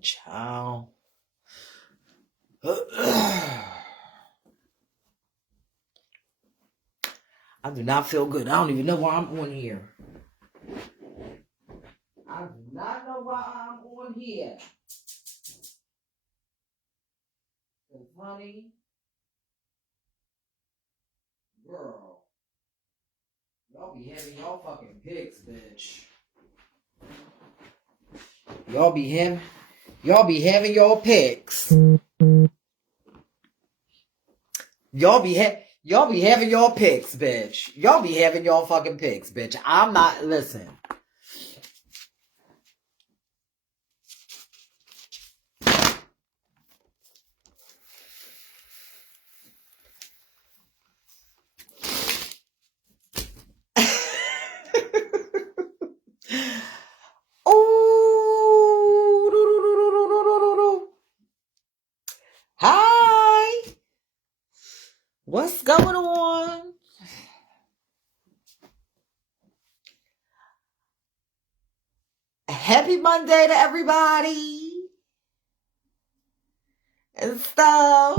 Ciao. I do not feel good. I don't even know why I'm on here. I do not know why I'm on here. Cause honey, girl, y'all be having y'all fucking pics, bitch. Y'all be having y'all pics. Y'all be having y'all pics, bitch. Y'all be having y'all fucking pics, bitch. I'm not, listen. Oh, hi. What's going on? Happy Monday to everybody and stuff.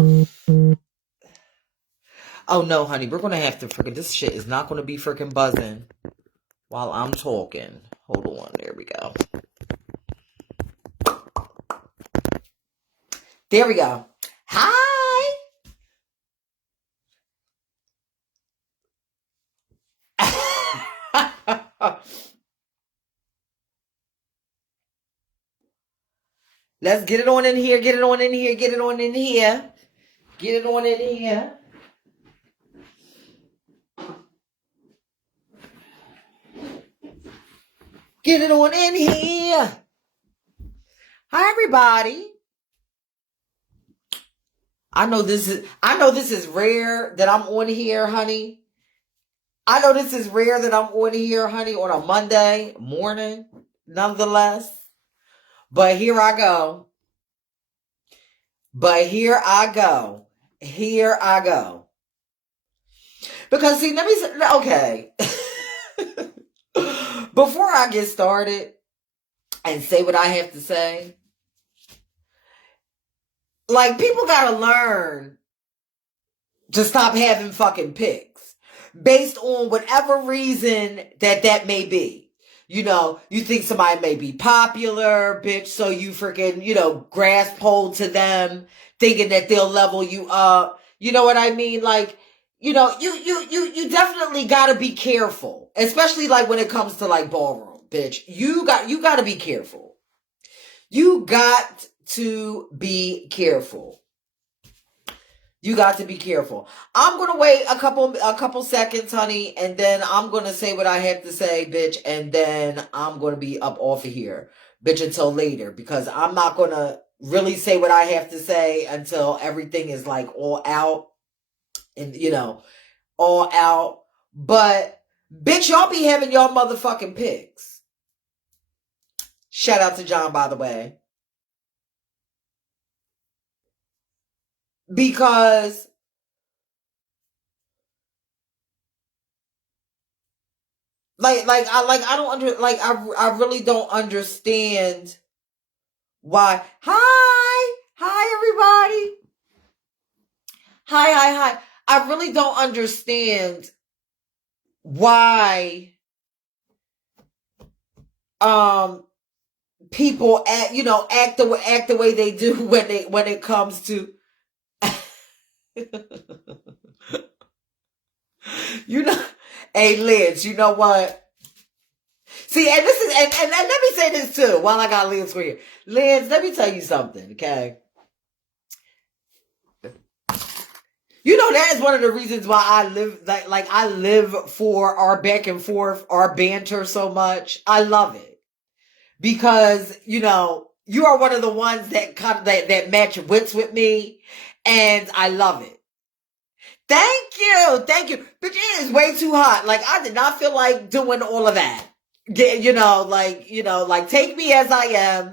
Oh no, honey, we're gonna have to freaking, this shit is not gonna be freaking buzzing while I'm talking. Hold on, there we go. There we go. Hi. Let's get it on in here, get it on in here, get it on in here. Get it on in here. Get it on in here. Hi everybody. I know this is rare that I'm on here, honey. I know this is rare that I'm on here, honey, on a Monday morning, nonetheless. But here I go. Here I go. Because see, let me say, okay. Before I get started and say what I have to say, like, people gotta learn to stop having fucking pics based on whatever reason that may be. You know, you think somebody may be popular, bitch, so you freaking, grasp hold to them, thinking that they'll level you up. You know what I mean? Like, you definitely gotta be careful, especially like when it comes to like ballroom, bitch. You gotta be careful. You got to be careful. You got to be careful. I'm going to wait a couple seconds, honey, and then I'm going to say what I have to say, bitch, and then I'm going to be up off of here, bitch, until later, because I'm not going to really say what I have to say until everything is like all out and, all out. But, bitch, y'all be having y'all motherfucking pics. Shout out to John, by the way. Because I really don't understand why. Hi everybody. Hi. I really don't understand why people act the way they do when it comes to hey Liz, you know what? See, and this is and let me say this too while I got Liz for you. Liz, let me tell you something, okay? That is one of the reasons why I live I live for our back and forth, our banter so much. I love it. Because, you are one of the ones that match wits with me, and I love it. Thank you. But it is way too hot. Like, I did not feel like doing all of that. Take me as I am.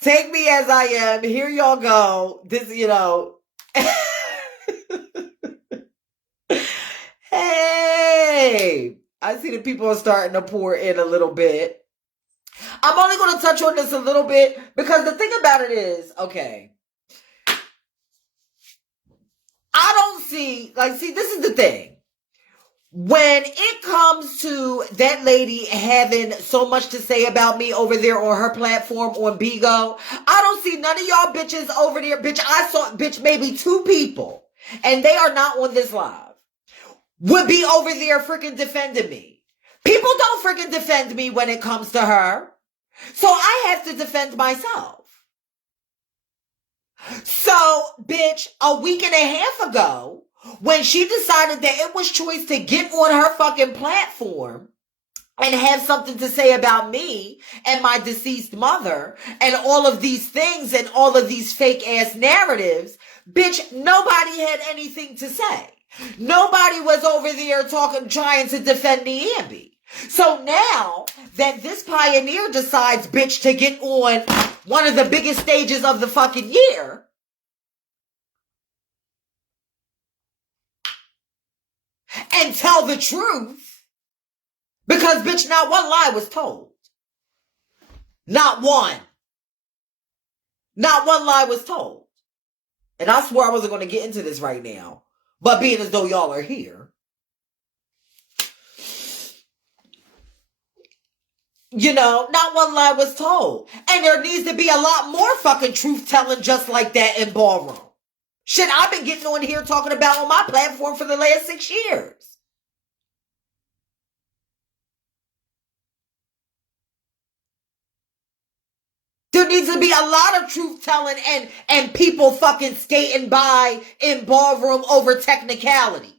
Take me as I am. Here y'all go. This, Hey, I see that people are starting to pour in a little bit. I'm only going to touch on this a little bit because the thing about it is, okay, I don't see, this is the thing. When it comes to that lady having so much to say about me over there on her platform on Bigo, I don't see none of y'all bitches over there. Bitch, I saw, maybe 2 people, and they are not on this live, would be over there freaking defending me. People don't freaking defend me when it comes to her. So I have to defend myself. So, bitch, a week and a half ago, when she decided that it was choice to get on her fucking platform and have something to say about me and my deceased mother and all of these things and all of these fake ass narratives, bitch, nobody had anything to say. Nobody was over there trying to defend NIAMBI. So now that this pioneer decides, bitch, to get on one of the biggest stages of the fucking year, and tell the truth, because, bitch, not one lie was told. Not one. Not one lie was told. And I swore I wasn't going to get into this right now, but being as though y'all are here, not one lie was told. And there needs to be a lot more fucking truth-telling just like that in Ballroom. Shit, I've been getting on here talking about on my platform for the last 6 years. There needs to be a lot of truth-telling and people fucking skating by in Ballroom over technicalities.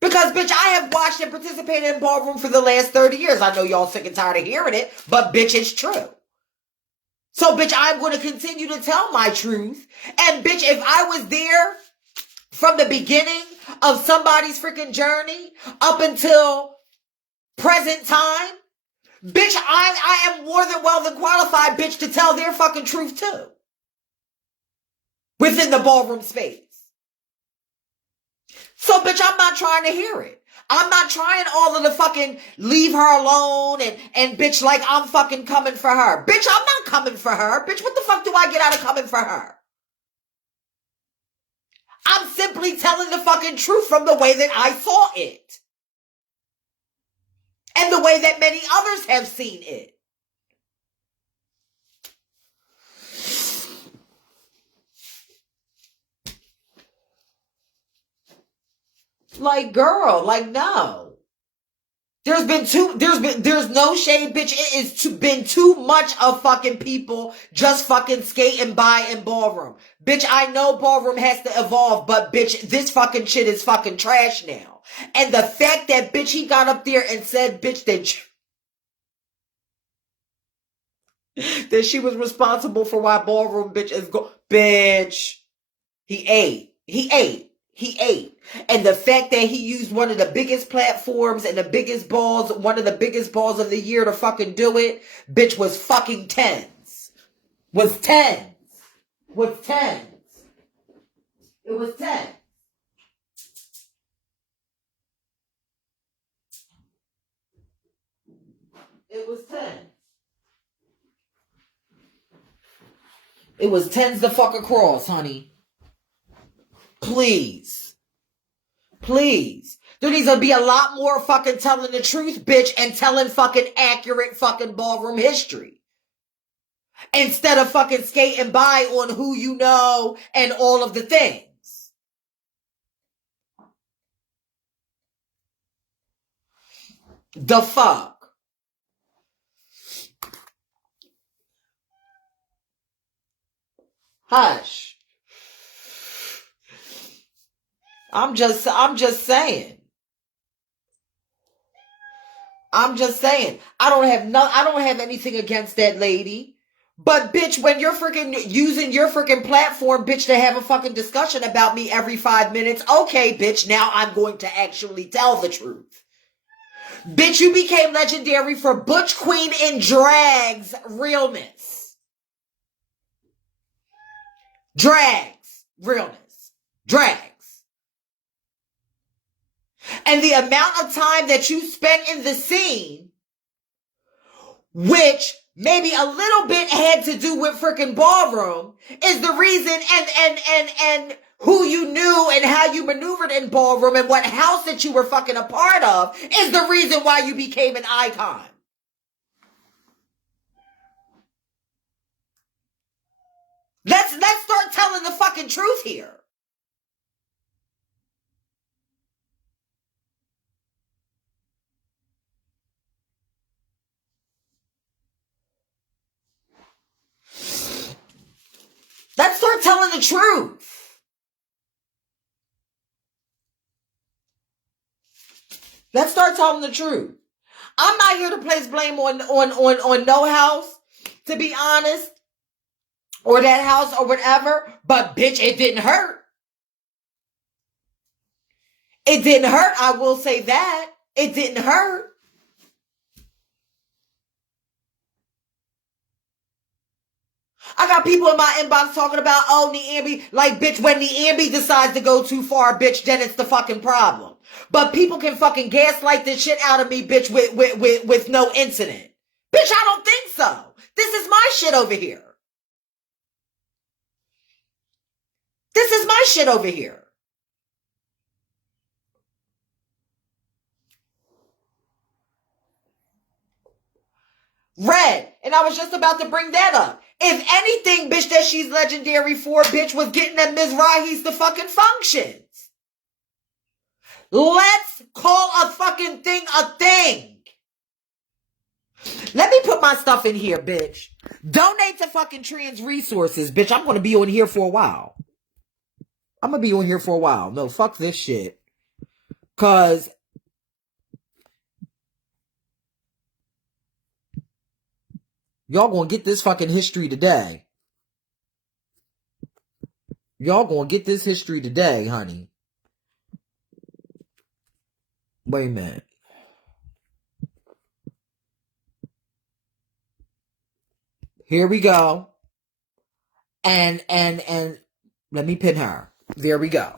Because, bitch, I have watched and participated in Ballroom for the last 30 years. I know y'all sick and tired of hearing it, but, bitch, it's true. So, bitch, I'm going to continue to tell my truth. And, bitch, if I was there from the beginning of somebody's freaking journey up until present time, bitch, I am more than well than qualified, bitch, to tell their fucking truth, too. Within the Ballroom space. So, bitch, I'm not trying to hear it. I'm not trying all of the fucking leave her alone and bitch, like I'm fucking coming for her. Bitch, I'm not coming for her. Bitch, what the fuck do I get out of coming for her? I'm simply telling the fucking truth from the way that I saw it. And the way that many others have seen it. Like, girl, like, no. There's no shade, bitch. It has been too much of fucking people just fucking skating by in Ballroom. Bitch, I know Ballroom has to evolve, but bitch, this fucking shit is fucking trash now. And the fact that, bitch, he got up there and said, bitch, that she was responsible for why Ballroom, bitch, is bitch, he ate. And the fact that he used one of the biggest platforms and the biggest balls, one of the biggest balls of the year to fucking do it, bitch, was fucking tens. Was tens. It was 10. It was 10. It was tens the fuck across, honey. Please. There needs to be a lot more fucking telling the truth, bitch, and telling fucking accurate fucking Ballroom history. Instead of fucking skating by on who you know and all of the things. The fuck? Hush. I'm just saying. I don't have anything against that lady. But bitch, when you're freaking using your freaking platform, bitch, to have a fucking discussion about me every 5 minutes, okay, bitch, now I'm going to actually tell the truth. Bitch, you became legendary for Butch Queen in Drag's realness. Drag's realness. drags. And the amount of time that you spent in the scene, which maybe a little bit had to do with freaking ballroom, is the reason and who you knew and how you maneuvered in ballroom and what house that you were fucking a part of is the reason why you became an icon. Let's start telling the fucking truth here. Let's start telling the truth. Let's start telling the truth. I'm not here to place blame on no house, to be honest, or that house or whatever, but bitch, it didn't hurt. It didn't hurt, I will say that. It didn't hurt. I got people in my inbox talking about, oh, NIAMBI, like, bitch, when NIAMBI decides to go too far, bitch, then it's the fucking problem. But people can fucking gaslight this shit out of me, bitch, with no incident. Bitch, I don't think so. This is my shit over here. This is my shit over here. Red, and I was just about to bring that up. If anything, bitch, that she's legendary for, bitch, was getting that Ms. Rahi's the fucking functions. Let's call a fucking thing a thing. Let me put my stuff in here, bitch. Donate to fucking trans resources, bitch. I'm going to be on here for a while. I'm going to be on here for a while. No, fuck this shit. Because y'all going to get this fucking history today. Y'all going to get this history today, honey. Wait a minute. Here we go. And let me pin her. There we go.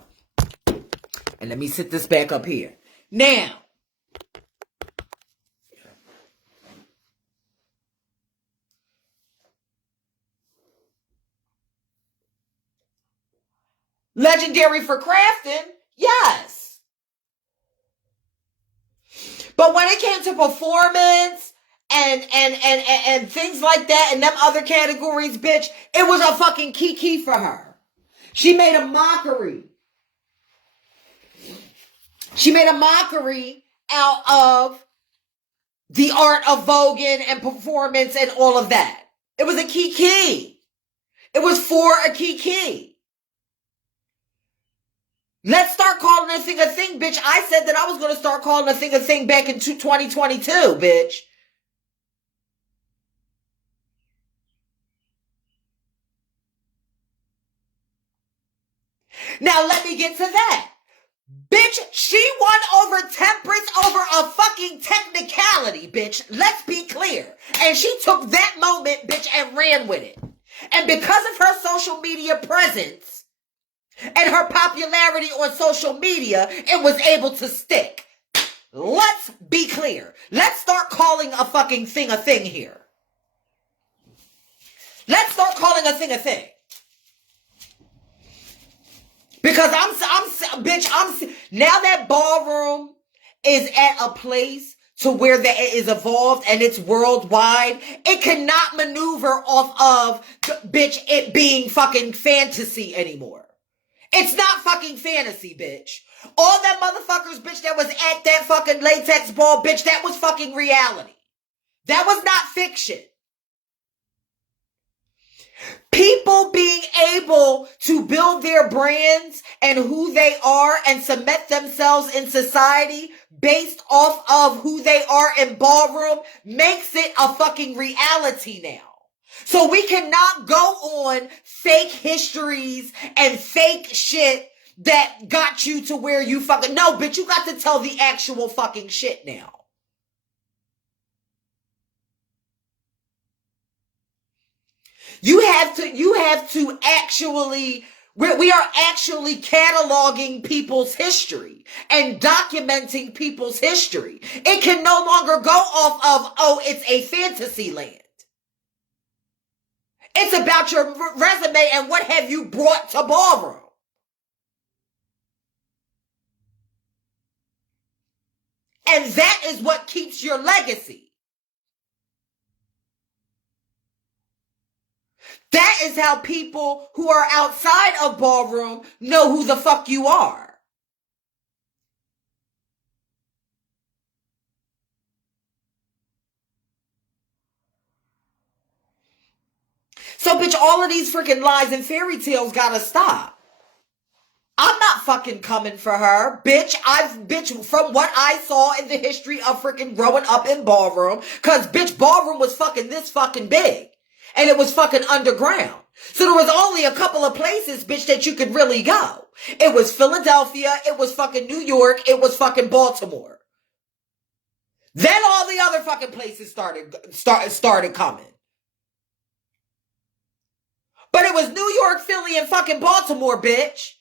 And let me sit this back up here. Now, legendary for crafting, yes. But when it came to performance and things like that and them other categories, bitch, it was a fucking kiki for her. She made a mockery. She made a mockery out of the art of voguing and performance and all of that. It was a kiki. It was for a kiki. Let's start calling a thing, bitch. I said that I was going to start calling a thing back in 2022, bitch. Now let me get to that. Bitch, she won over temperance over a fucking technicality, bitch. Let's be clear. And she took that moment, bitch, and ran with it. And because of her social media presence and her popularity on social media, it was able to stick. Let's be clear. Let's start calling a fucking thing a thing here. Let's start calling a thing a thing. Because now that ballroom is at a place to where that it is evolved and it's worldwide, it cannot maneuver off of, bitch, it being fucking fantasy anymore. It's not fucking fantasy, bitch. All that motherfuckers, bitch, that was at that fucking Latex Ball, bitch, that was fucking reality. That was not fiction. People being able to build their brands and who they are and cement themselves in society based off of who they are in ballroom makes it a fucking reality now. So we cannot go on fake histories and fake shit that got you to where you fucking... No, bitch, you got to tell the actual fucking shit now. You have to actually We are actually cataloging people's history and documenting people's history. It can no longer go off of, oh, it's a fantasy land. It's about your resume and what have you brought to Ballroom. And that is what keeps your legacy. That is how people who are outside of Ballroom know who the fuck you are. So, bitch, all of these freaking lies and fairy tales gotta stop. I'm not fucking coming for her. Bitch, from what I saw in the history of freaking growing up in Ballroom, cause bitch, Ballroom was fucking this fucking big. And it was fucking underground. So there was only a couple of places, bitch, that you could really go. It was Philadelphia, it was fucking New York, it was fucking Baltimore. Then all the other fucking places started coming. But it was New York, Philly, and fucking Baltimore, bitch.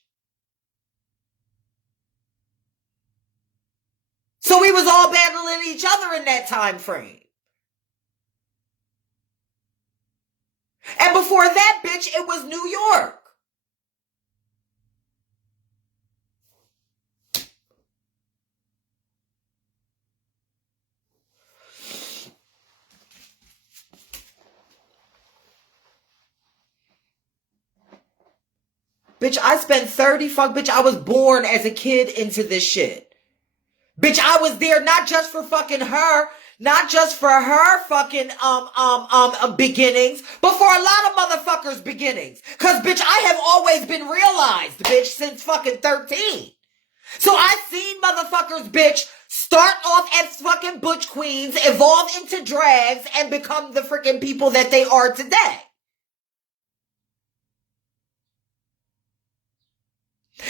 So we was all battling each other in that time frame. And before that, bitch, it was New York. Bitch, I spent bitch, I was born as a kid into this shit. Bitch, I was there not just for fucking her, not just for her fucking beginnings, but for a lot of motherfuckers' beginnings. Cause bitch, I have always been realized, bitch, since fucking 13. So I've seen motherfuckers, bitch, start off as fucking butch queens, evolve into drags, and become the freaking people that they are today.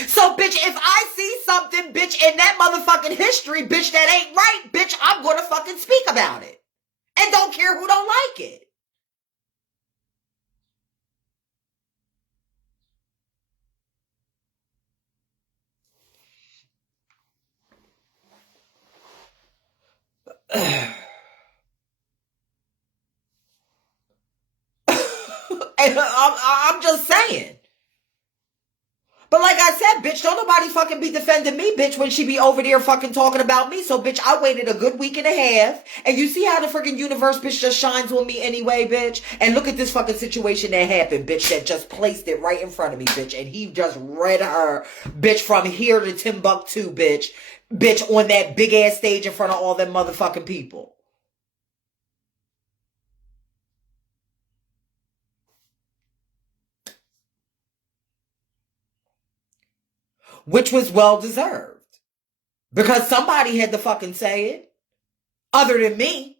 So, bitch, if I see something, bitch, in that motherfucking history, bitch, that ain't right, bitch, I'm gonna fucking speak about it. And don't care who don't like it. And I'm just saying. But like I said, bitch, don't nobody fucking be defending me, bitch, when she be over there fucking talking about me. So, bitch, I waited a good week and a half. And you see how the freaking universe, bitch, just shines on me anyway, bitch? And look at this fucking situation that happened, bitch, that just placed it right in front of me, bitch. And he just read her, bitch, from here to Timbuktu, bitch. Bitch, on that big ass stage in front of all them motherfucking people. Which was well deserved. Because somebody had to fucking say it. Other than me.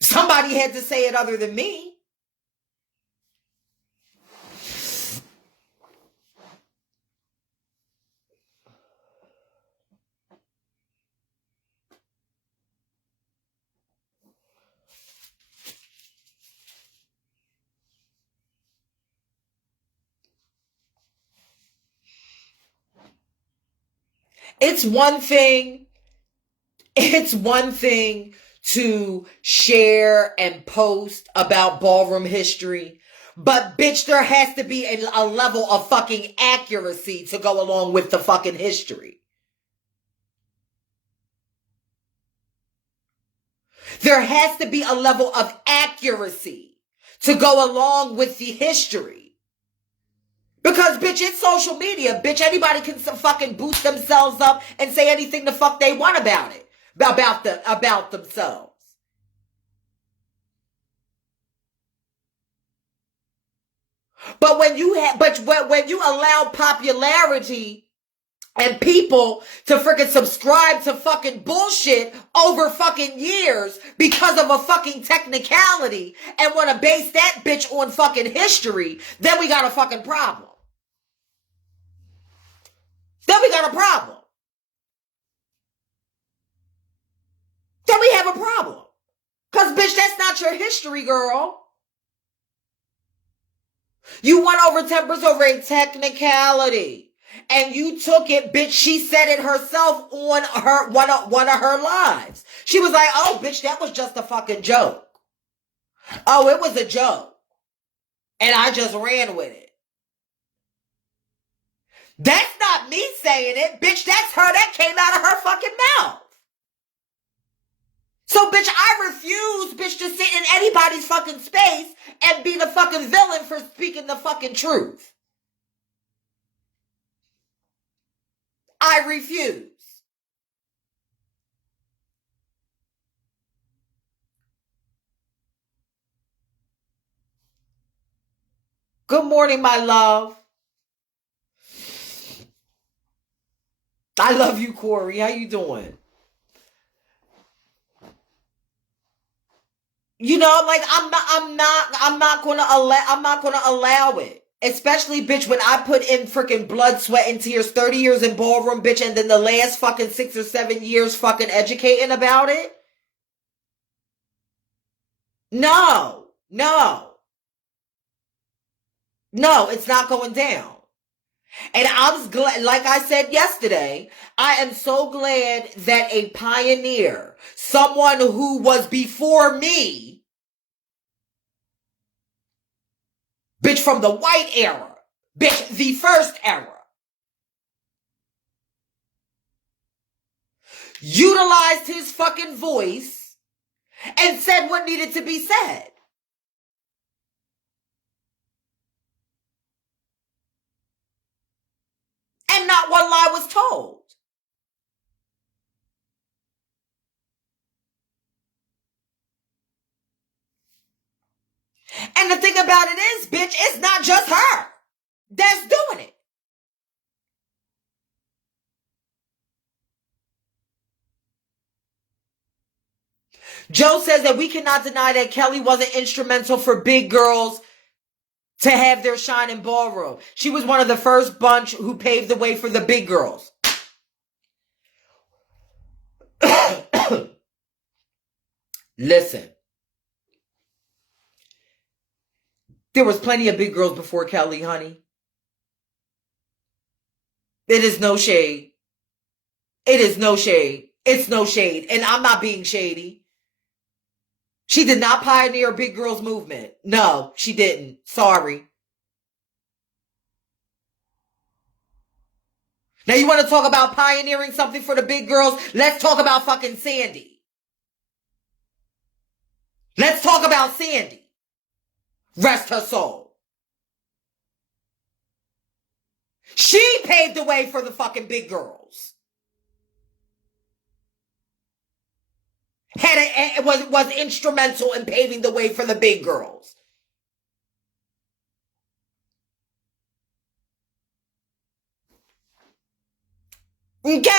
Somebody had to say it other than me. It's one thing to share and post about ballroom history, but bitch, there has to be a level of fucking accuracy to go along with the fucking history. There has to be a level of accuracy to go along with the history. Because, bitch, it's social media. Bitch, anybody can fucking boost themselves up and say anything the fuck they want about it. About themselves. But when you allow popularity and people to freaking subscribe to fucking bullshit over fucking years because of a fucking technicality and want to base that bitch on fucking history, then we got a fucking problem. Then we got a problem. Then we have a problem. Because, bitch, that's not your history, girl. You won over 10% over a technicality. And you took it, bitch. She said it herself on one of her lives. She was like, oh, bitch, that was just a fucking joke. Oh, it was a joke. And I just ran with it. That's not me saying it, bitch. That's her. That came out of her fucking mouth. So, bitch, I refuse, bitch, to sit in anybody's fucking space and be the fucking villain for speaking the fucking truth. I refuse. Good morning, my love. I love you, Corey. How you doing? You know, like I'm not gonna allow it. Especially, bitch, when I put in freaking blood, sweat, and tears, 30 years in ballroom, bitch, and then the last fucking 6 or 7 years fucking educating about it. No, it's not going down. And I'm glad, like I said yesterday, I am so glad that a pioneer, someone who was before me, bitch, from the white era, bitch, the first era, utilized his fucking voice and said what needed to be said. And not one lie was told. And the thing about it is, bitch, it's not just her that's doing it. Joe says that we cannot deny that Kelly wasn't instrumental for big girls to have their shine in ballroom. She was one of the first bunch who paved the way for the big girls. Listen. There was plenty of big girls before Kelly, honey. It is no shade. It is no shade. It's no shade. And I'm not being shady. She did not pioneer a big girls movement. No, she didn't. Sorry. Now you want to talk about pioneering something for the big girls? Let's talk about fucking Sandy. Let's talk about Sandy. Rest her soul. She paved the way for the fucking big girls. Was instrumental in paving the way for the big girls. Okay?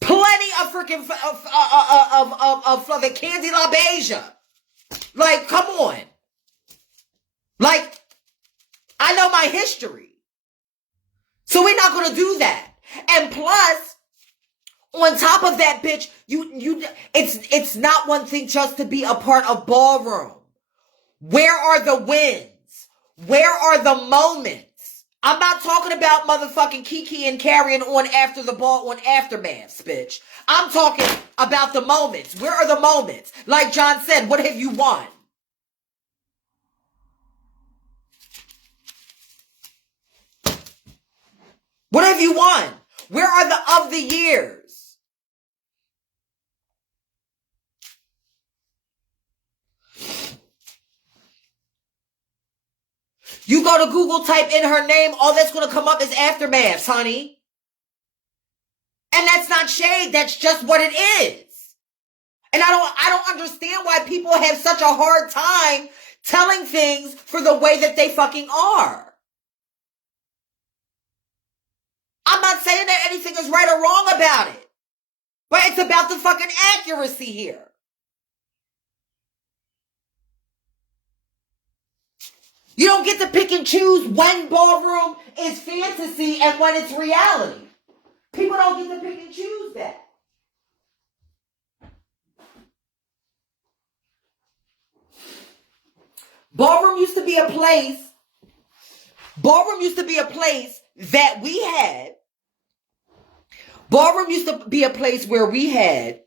Plenty of freaking of the Candy La Beja. Like, come on. Like, I know my history. So we're not going to do that. And plus, on top of that, bitch, it's not one thing just to be a part of ballroom. Where are the wins? Where are the moments? I'm not talking about motherfucking Kiki and carrying on after the ball on aftermaths, bitch. I'm talking about the moments. Where are the moments? Like John said, what have you won? What have you won? Where are the years? You go to Google, type in her name, all that's going to come up is aftermaths, honey. And that's not shade, that's just what it is. And I don't understand why people have such a hard time telling things for the way that they fucking are. I'm not saying that anything is right or wrong about it. But it's about the fucking accuracy here. You don't get to pick and choose when ballroom is fantasy and when it's reality. People don't get to pick and choose that. Ballroom used to be a place that we had. Ballroom used to be a place where we had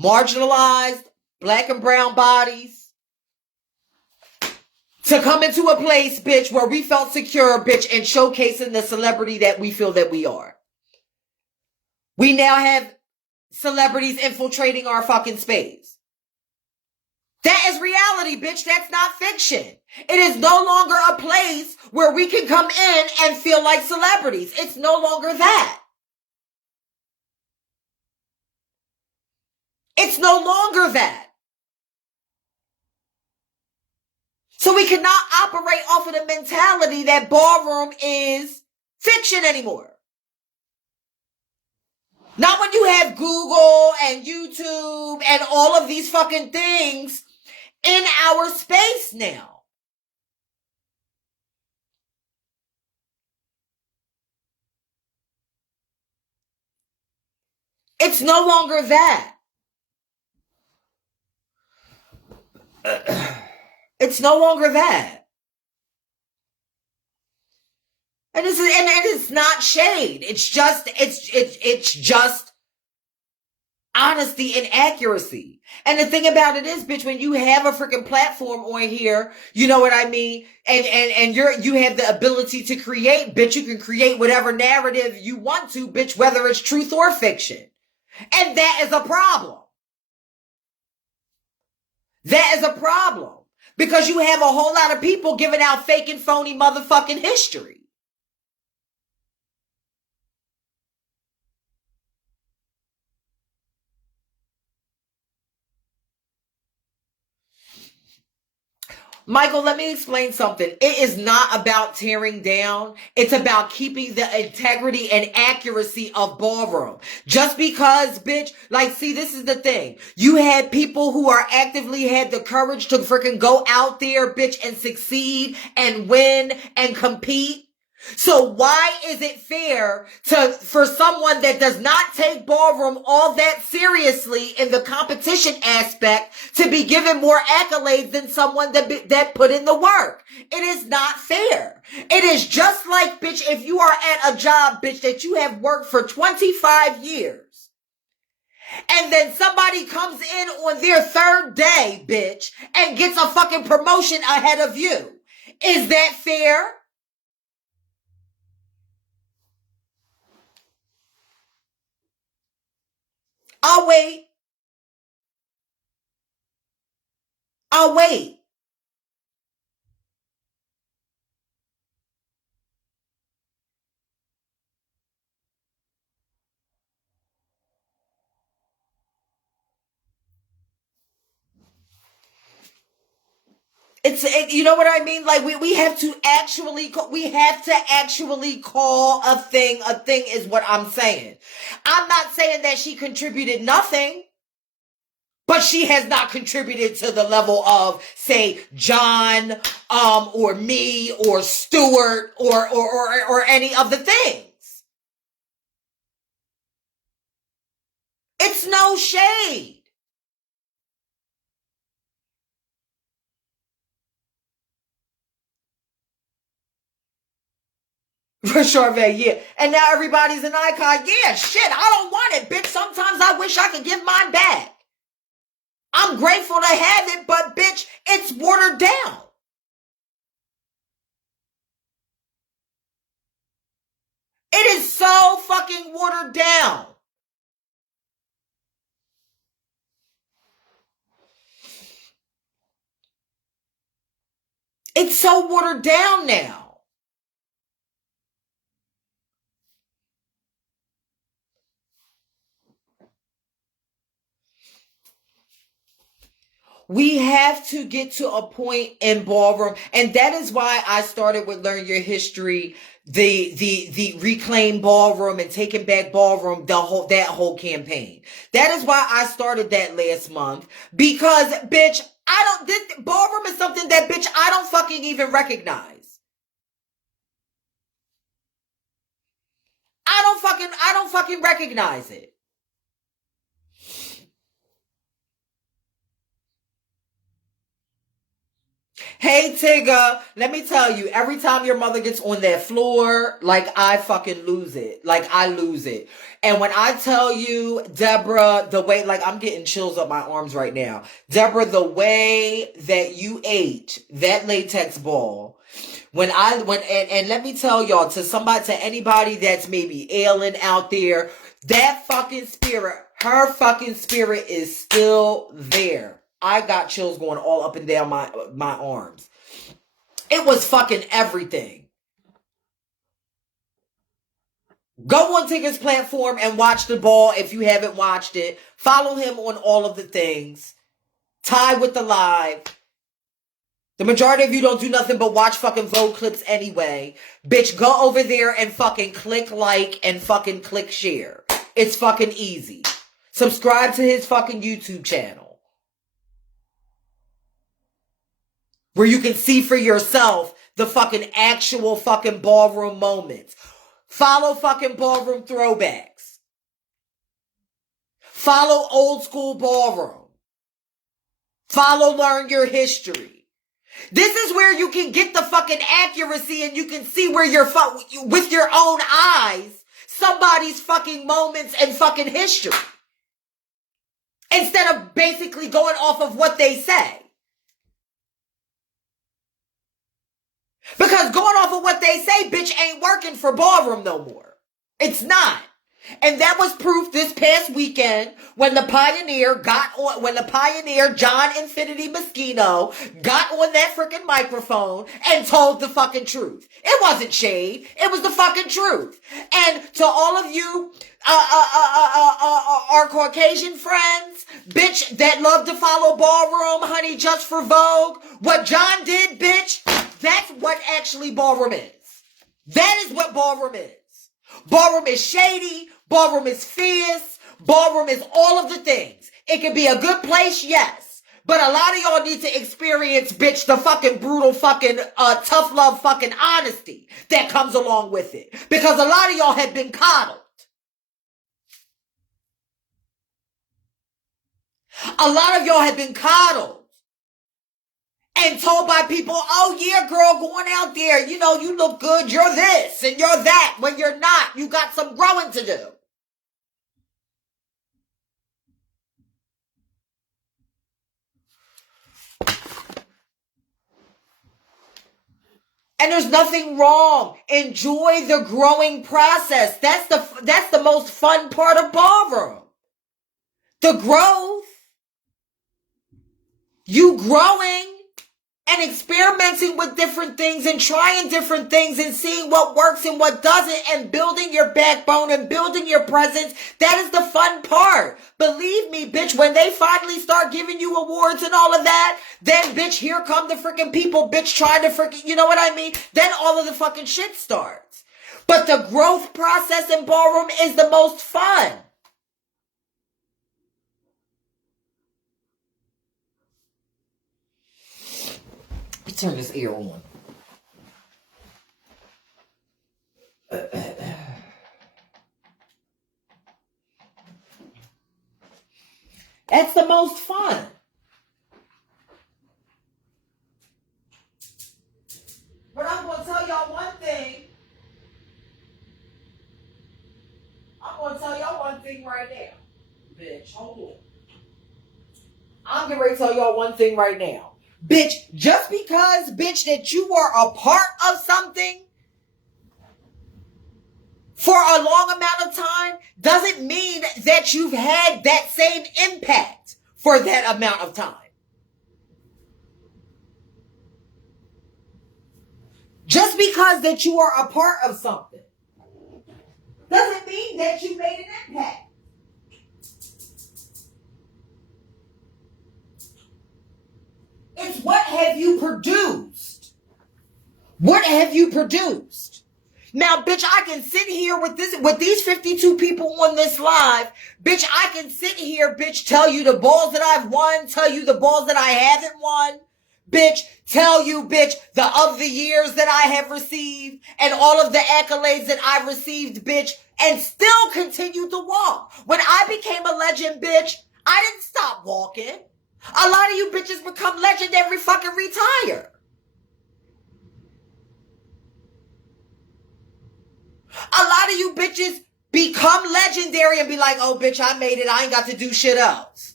marginalized black and brown bodies to come into a place, bitch, where we felt secure, bitch, and showcasing the celebrity that we feel that we are. We now have celebrities infiltrating our fucking space. That is reality, bitch. That's not fiction. It is no longer a place where we can come in and feel like celebrities. It's no longer that. It's no longer that. So we cannot operate off of the mentality that ballroom is fiction anymore. Not when you have Google and YouTube and all of these fucking things in our space now. It's no longer that. It's no longer that. And it's not shade. It's just honesty and accuracy. And the thing about it is, bitch, when you have a freaking platform on here, you know what I mean? And you have the ability to create, bitch, you can create whatever narrative you want to, bitch, whether it's truth or fiction. And that is a problem. That is a problem. Because you have a whole lot of people giving out fake and phony motherfucking history. Michael, let me explain something. It is not about tearing down. It's about keeping the integrity and accuracy of ballroom. Just because, bitch, like, see, this is the thing. You had people who are actively had the courage to freaking go out there, bitch, and succeed and win and compete. So why is it fair for someone that does not take ballroom all that seriously in the competition aspect to be given more accolades than someone that put in the work? It is not fair. It is just like, bitch, if you are at a job, bitch, that you have worked for 25 years. And then somebody comes in on their third day, bitch, and gets a fucking promotion ahead of you. Is that fair? I'll wait. You know what I mean? Like we have to actually call a thing is what I'm saying. I'm not saying that she contributed nothing, but she has not contributed to the level of, say, John, or me, or Stuart, or any of the things. It's no shade. For Charvet, yeah. And now everybody's an icon. Yeah, shit, I don't want it, bitch. Sometimes I wish I could give mine back. I'm grateful to have it, but bitch, it's watered down. It is so fucking watered down. It's so watered down now. We have to get to a point in ballroom, and that is why I started with Learn Your History, the Reclaim Ballroom and Taking Back Ballroom, that whole campaign. That is why I started that last month, because bitch, ballroom is something that bitch I don't fucking even recognize. I don't fucking recognize it. Hey, Tigger, let me tell you, every time your mother gets on that floor, like, I fucking lose it. Like, I lose it. And when I tell you, Deborah, the way, like, I'm getting chills up my arms right now. Deborah, the way that you ate that latex ball, and let me tell y'all, to anybody that's maybe ailing out there, that fucking spirit, her fucking spirit is still there. I got chills going all up and down my arms. It was fucking everything. Go on Tigger's platform and watch the ball if you haven't watched it. Follow him on all of the things. Tie with the live. The majority of you don't do nothing but watch fucking Vogue clips anyway. Bitch, go over there and fucking click like and fucking click share. It's fucking easy. Subscribe to his fucking YouTube channel, where you can see for yourself the fucking actual fucking ballroom moments. Follow fucking ballroom throwbacks. Follow old school ballroom. Follow Learn Your History. This is where you can get the fucking accuracy and you can see where you're with your own eyes somebody's fucking moments and fucking history, instead of basically going off of what they say. Because going off of what they say, bitch, ain't working for ballroom no more. It's not. And that was proof this past weekend when the pioneer John Infinity Moschino got on that freaking microphone and told the fucking truth. It wasn't shade. It was the fucking truth. And to all of you, our Caucasian friends, bitch, that love to follow ballroom, honey, just for Vogue, what John did, bitch, that's what actually ballroom is. That is what ballroom is. Ballroom is shady. Ballroom is fierce. Ballroom is all of the things. It can be a good place, yes. But a lot of y'all need to experience, bitch, the fucking brutal fucking tough love fucking honesty that comes along with it. Because a lot of y'all have been coddled. A lot of y'all have been coddled and told by people, oh yeah, girl, going out there, you know, you look good, you're this and you're that, when you're not. You got some growing to do. And there's nothing wrong. Enjoy the growing process. That's the most fun part of ballroom. The growth. You growing and experimenting with different things and trying different things and seeing what works and what doesn't and building your backbone and building your presence. That is the fun part. Believe me, bitch, when they finally start giving you awards and all of that, then, bitch, here come the freaking people, bitch, trying to freaking, you know what I mean? Then all of the fucking shit starts. But the growth process in ballroom is the most fun. Let me turn this air on. That's the most fun. But I'm going to tell y'all one thing. I'm going to tell y'all one thing right now. Bitch, hold on. I'm getting ready to tell y'all one thing right now. Bitch, just because, bitch, that you are a part of something for a long amount of time doesn't mean that you've had that same impact for that amount of time. Just because that you are a part of something doesn't mean that you made an impact. It's what have you produced? What have you produced? Now, bitch, I can sit here with these 52 people on this live. Bitch, I can sit here, bitch, tell you the balls that I've won, tell you the balls that I haven't won. Bitch, tell you, bitch, of the years that I have received and all of the accolades that I've received, bitch, and still continue to walk. When I became a legend, bitch, I didn't stop walking. A lot of you bitches become legendary fucking retire. A lot of you bitches become legendary and be like, oh, bitch, I made it. I ain't got to do shit else.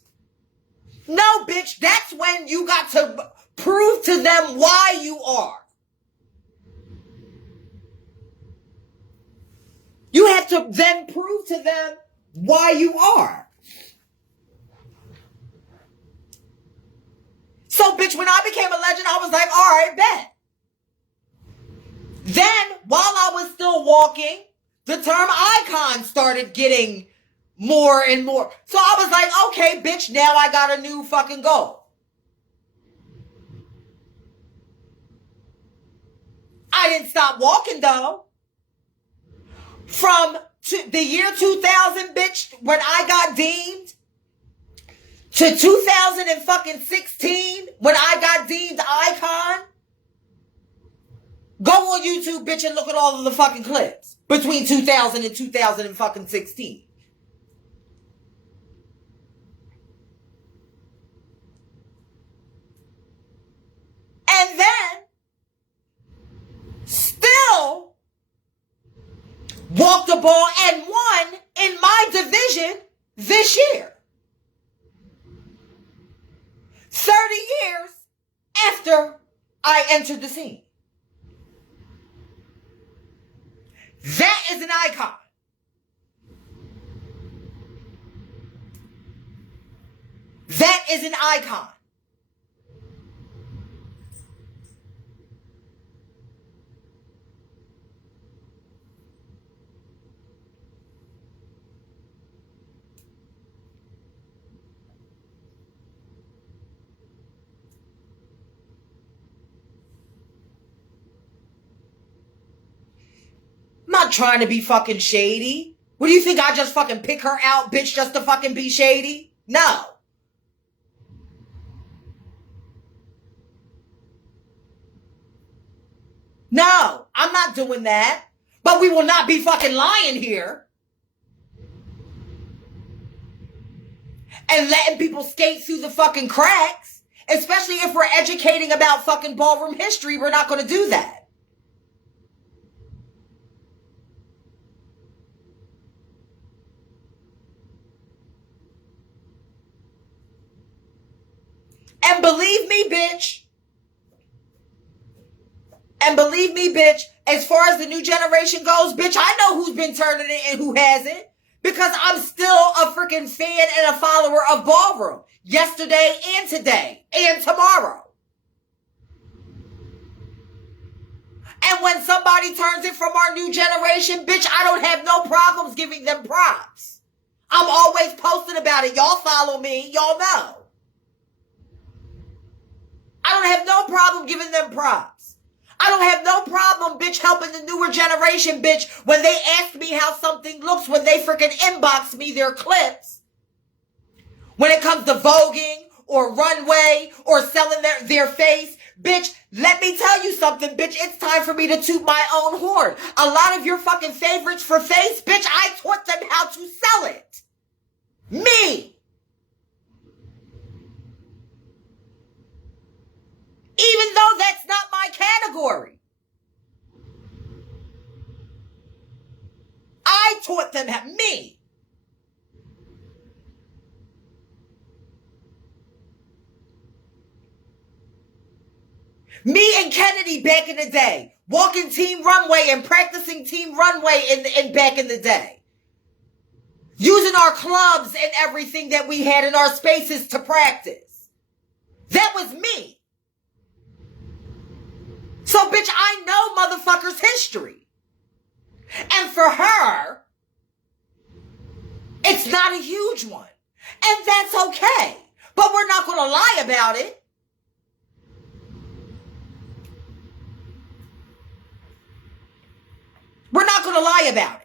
No, bitch, that's when you got to prove to them why you are. You have to then prove to them why you are. So, bitch, when I became a legend, I was like, all right, bet. Then, while I was still walking, the term icon started getting more and more. So I was like, okay, bitch, now I got a new fucking goal. I didn't stop walking, though. From the year 2000, bitch, when I got deemed, to 2016, when I got deemed icon. Go on YouTube, bitch, and look at all of the fucking clips between 2000 and 2016. And then, still walked the ball and won in my division this year. 30 years after I entered the scene. That is an icon. That is an icon. I'm not trying to be fucking shady. What do you think? I just fucking pick her out, bitch, just to fucking be shady? No. No, I'm not doing that. But we will not be fucking lying here. And letting people skate through the fucking cracks. Especially if we're educating about fucking ballroom history, we're not going to do that. And believe me, bitch, as far as the new generation goes, bitch, I know who's been turning it and who hasn't. Because I'm still a freaking fan and a follower of ballroom. Yesterday and today and tomorrow. And when somebody turns it from our new generation, bitch, I don't have no problems giving them props. I'm always posting about it. Y'all follow me. Y'all know. I don't have no problem giving them props. I don't have no problem, bitch, helping the newer generation, bitch, when they ask me how something looks, when they freaking inbox me their clips. When it comes to voguing or runway or selling their face, bitch, let me tell you something, bitch, it's time for me to toot my own horn. A lot of your fucking favorites for face, bitch, I taught them how to sell it. Me. Even though that's not my category. I taught them how, me. Me and Kennedy back in the day, walking team runway and practicing team runway in back in the day. Using our clubs and everything that we had in our spaces to practice. That was me. So, bitch, I know motherfuckers' history. And for her, it's not a huge one. And that's okay. But we're not going to lie about it. We're not going to lie about it.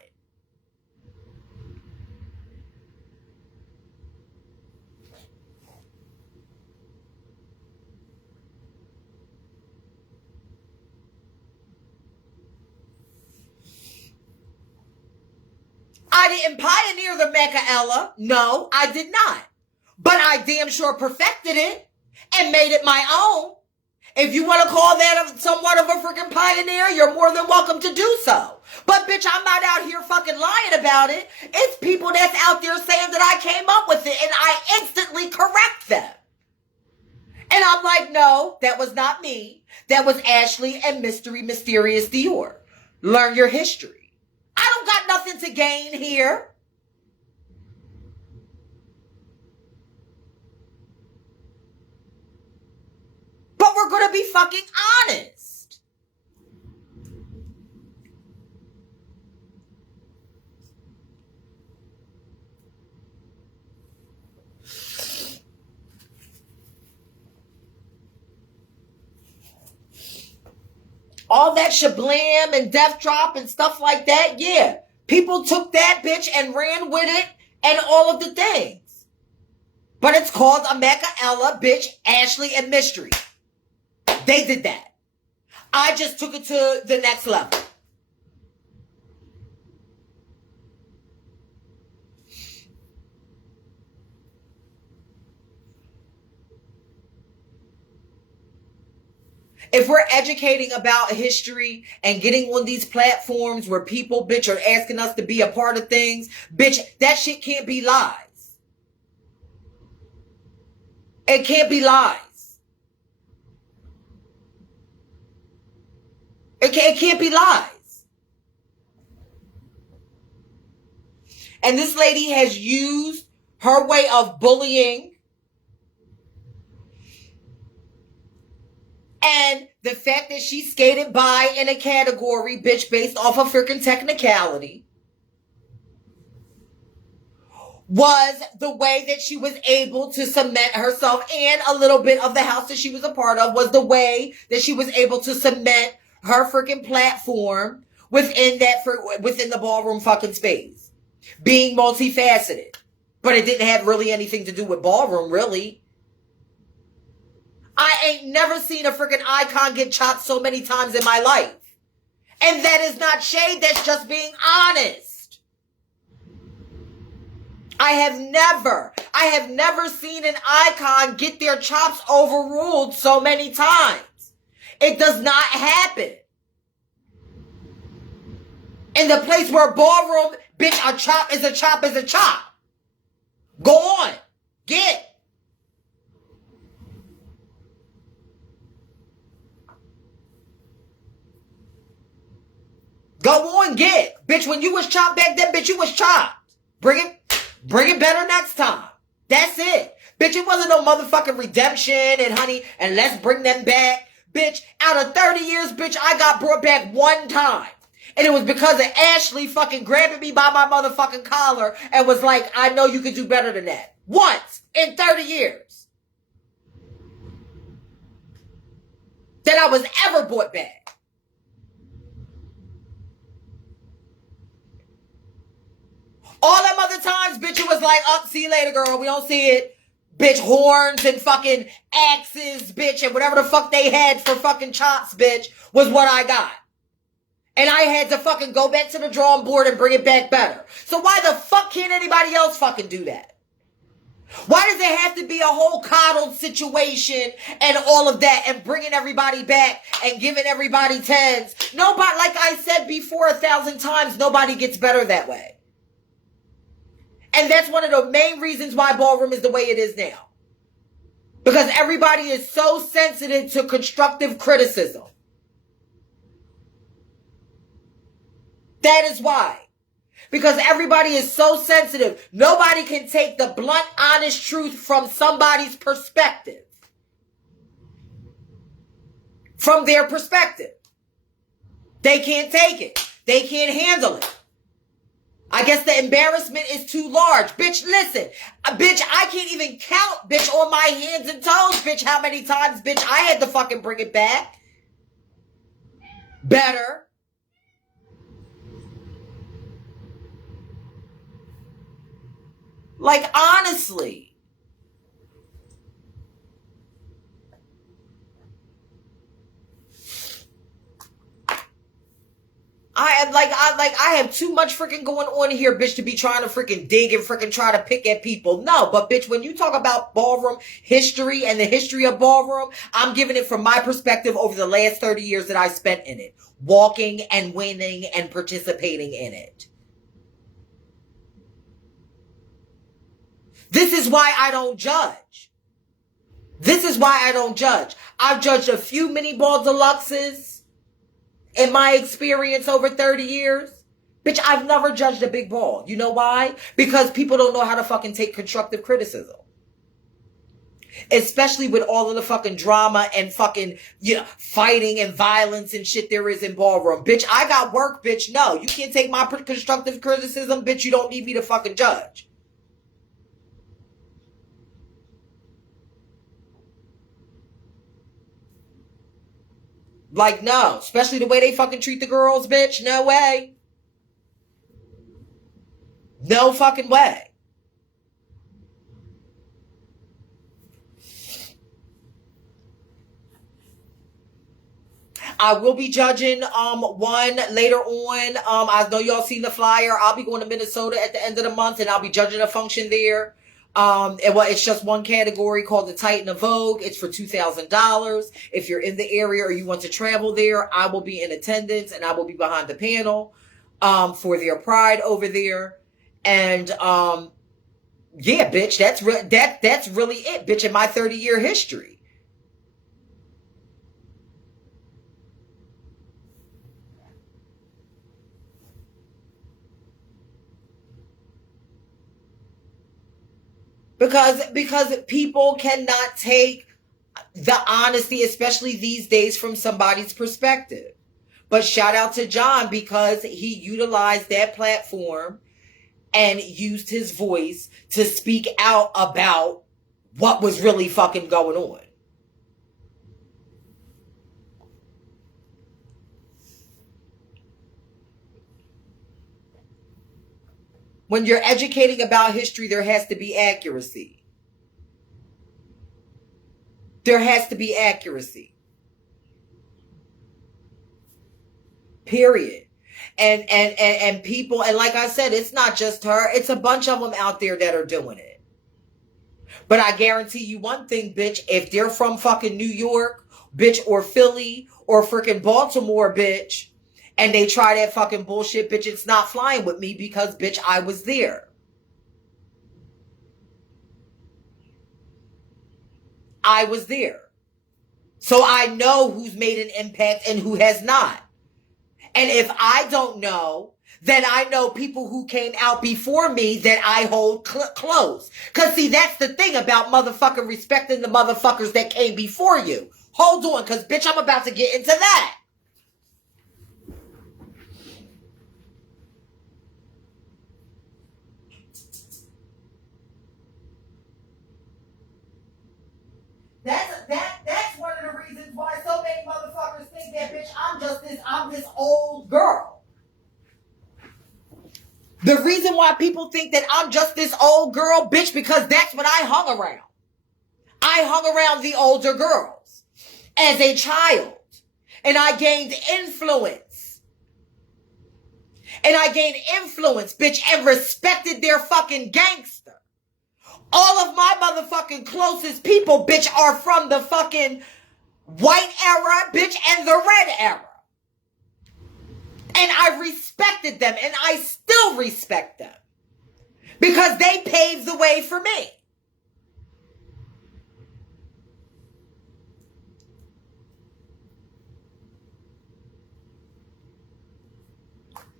I didn't pioneer the Mecca-ella. No, I did not. But I damn sure perfected it and made it my own. If you want to call that somewhat of a freaking pioneer, you're more than welcome to do so. But bitch, I'm not out here fucking lying about it. It's people that's out there saying that I came up with it and I instantly correct them. And I'm like, no, that was not me. That was Ashley and Mysterious Dior. Learn your history. I don't got nothing to gain here. But we're going to be fucking honest. All that shablam and death drop and stuff like that, yeah. People took that bitch and ran with it and all of the things. But it's called America Ella, bitch, Ashley, and Mystery. They did that. I just took it to the next level. If we're educating about history and getting on these platforms where people, bitch, are asking us to be a part of things, bitch, that shit can't be lies. It can't be lies. It can't be lies. And this lady has used her way of bullying and the fact that she skated by in a category, bitch, based off of freaking technicality, was the way that she was able to cement herself, and a little bit of the house that she was a part of was the way that she was able to cement her freaking platform within the ballroom fucking space. Being multifaceted. But it didn't have really anything to do with ballroom, really. I ain't never seen a freaking icon get chopped so many times in my life. And that is not shade, that's just being honest. I have never seen an icon get their chops overruled so many times. It does not happen. In the place where ballroom, bitch, a chop is a chop is a chop. Go on. Get. Go on, get. Bitch, when you was chopped back then, bitch, you was chopped. Bring it better next time. That's it. Bitch, it wasn't no motherfucking redemption and honey, and let's bring them back. Bitch, out of 30 years, bitch, I got brought back one time. And it was because of Ashley fucking grabbing me by my motherfucking collar and was like, I know you could do better than that. Once in 30 years. That I was ever brought back. All them other times, bitch, it was like, oh, see you later, girl. We don't see it. Bitch, horns and fucking axes, bitch, and whatever the fuck they had for fucking chops, bitch, was what I got. And I had to fucking go back to the drawing board and bring it back better. So why the fuck can't anybody else fucking do that? Why does it have to be a whole coddled situation and all of that and bringing everybody back and giving everybody tens? Nobody, like I said before 1,000 times, nobody gets better that way. And that's one of the main reasons why ballroom is the way it is now. Because everybody is so sensitive to constructive criticism. That is why. Because everybody is so sensitive. Nobody can take the blunt, honest truth from somebody's perspective. From their perspective. They can't take it. They can't handle it. I guess the embarrassment is too large. Bitch, listen. Bitch, I can't even count, bitch, on my hands and toes, bitch, how many times, bitch, I had to fucking bring it back. Better. Like, honestly. I have too much freaking going on here, bitch, to be trying to freaking dig and freaking try to pick at people. No, but bitch, when you talk about ballroom history and the history of ballroom, I'm giving it from my perspective over the last 30 years that I spent in it, walking and winning and participating in it. This is why I don't judge. This is why I don't judge. I've judged a few mini ball deluxes in my experience over 30 years. Bitch, I've never judged a big ball. You know why? Because people don't know how to fucking take constructive criticism. Especially with all of the fucking drama and fucking, fighting and violence and shit there is in ballroom. Bitch, I got work, bitch. No, you can't take my constructive criticism. Bitch, you don't need me to fucking judge. Like, no. Especially the way they fucking treat the girls, bitch. No way. No fucking way. I will be judging one later on. I know y'all seen the flyer. I'll be going to Minnesota at the end of the month, and I'll be judging a function there. It's just one category called the Titan of Vogue. It's for $2,000. If you're in the area or you want to travel there, I will be in attendance and I will be behind the panel for their pride over there. And yeah, bitch, that's really it, bitch, in my 30-year history. Because people cannot take the honesty, especially these days, from somebody's perspective. But shout out to John because he utilized that platform and used his voice to speak out about what was really fucking going on. When you're educating about history, there has to be accuracy. There has to be accuracy. Period. And people, and like I said, it's not just her, it's a bunch of them out there that are doing it. But I guarantee you one thing, bitch, if they're from fucking New York, bitch, or Philly, or freaking Baltimore, bitch, and they try that fucking bullshit, bitch, it's not flying with me because, bitch, I was there. I was there. So I know who's made an impact and who has not. And if I don't know, then I know people who came out before me that I hold close. Because, see, that's the thing about motherfucking respecting the motherfuckers that came before you. Hold on, because, bitch, I'm about to get into that. That's one of the reasons why so many motherfuckers think that, bitch, I'm this old girl. The reason why people think that I'm just this old girl, bitch, because that's what I hung around. I hung around the older girls as a child. And I gained influence. Bitch, and respected their fucking gangster. All of my motherfucking closest people, bitch, are from the fucking white era, bitch, and the red era. And I respected them, and I still respect them. Because they paved the way for me.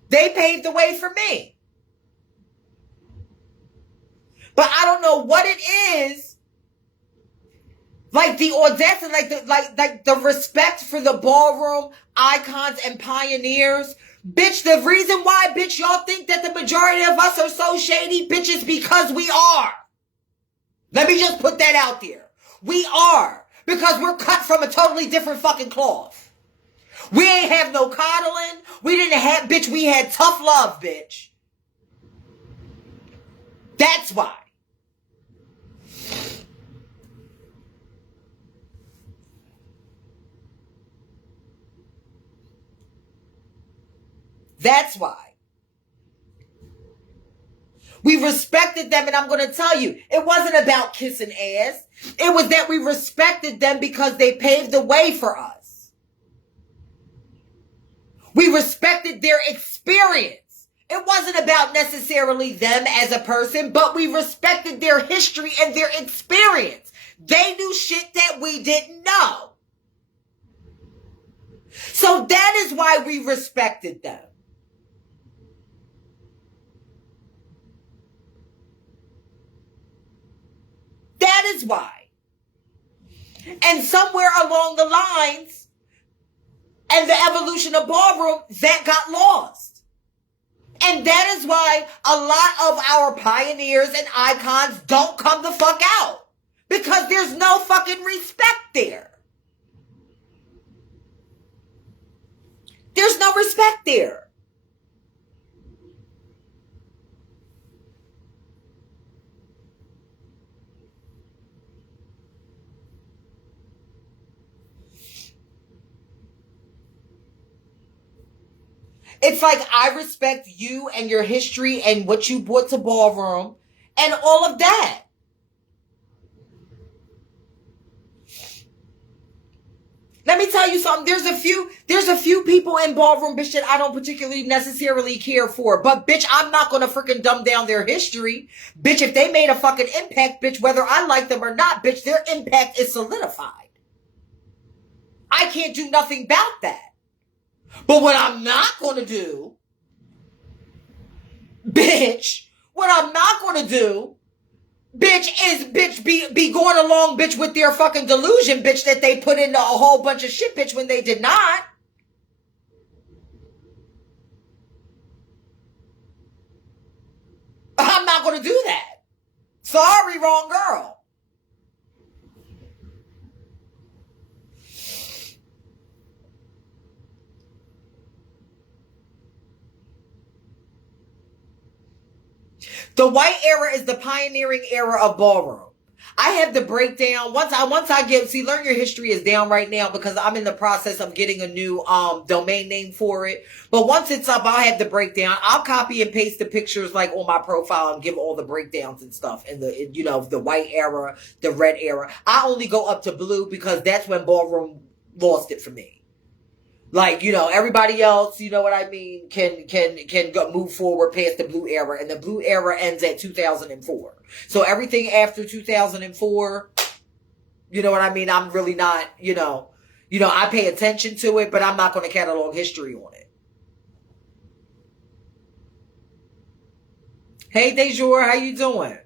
They paved the way for me. But I don't know what it is. Like the audacity, like the respect for the ballroom icons and pioneers. Bitch, the reason why, bitch, y'all think that the majority of us are so shady, bitch, is because we are. Let me just put that out there. We are. Because we're cut from a totally different fucking cloth. We ain't have no coddling. We didn't have, bitch, we had tough love, bitch. That's why. That's why. We respected them, and I'm going to tell you, it wasn't about kissing ass. It was that we respected them because they paved the way for us. We respected their experience. It wasn't about necessarily them as a person, but we respected their history and their experience. They knew shit that we didn't know. So that is why we respected them. That is why. And somewhere along the lines, and the evolution of ballroom, that got lost. And that is why a lot of our pioneers and icons don't come the fuck out. Because there's no fucking respect there. There's no respect there. It's like, I respect you and your history and what you brought to ballroom and all of that. Let me tell you something. There's a few people in ballroom, bitch, that I don't particularly necessarily care for. But, bitch, I'm not going to freaking dumb down their history. Bitch, if they made a fucking impact, bitch, whether I like them or not, bitch, their impact is solidified. I can't do nothing about that. But what I'm not going to do, bitch, what I'm not going to do, bitch, is, bitch, be going along, bitch, with their fucking delusion, bitch, that they put into a whole bunch of shit, bitch, when they did not. I'm not going to do that. Sorry, wrong girl. The white era is the pioneering era of ballroom. I have the breakdown. Once I get, see, Learn Your History is down right now because I'm in the process of getting a new domain name for it. But once it's up, I'll have the breakdown. I'll copy and paste the pictures like on my profile and give all the breakdowns and stuff. And the white era, the red era. I only go up to blue because that's when ballroom lost it for me. Like, everybody else, you know what I mean, can go move forward past the blue era. And the blue era ends at 2004. So everything after 2004, you know what I mean, I'm really not, I pay attention to it, but I'm not going to catalog history on it. Hey, Dejour, how you doing?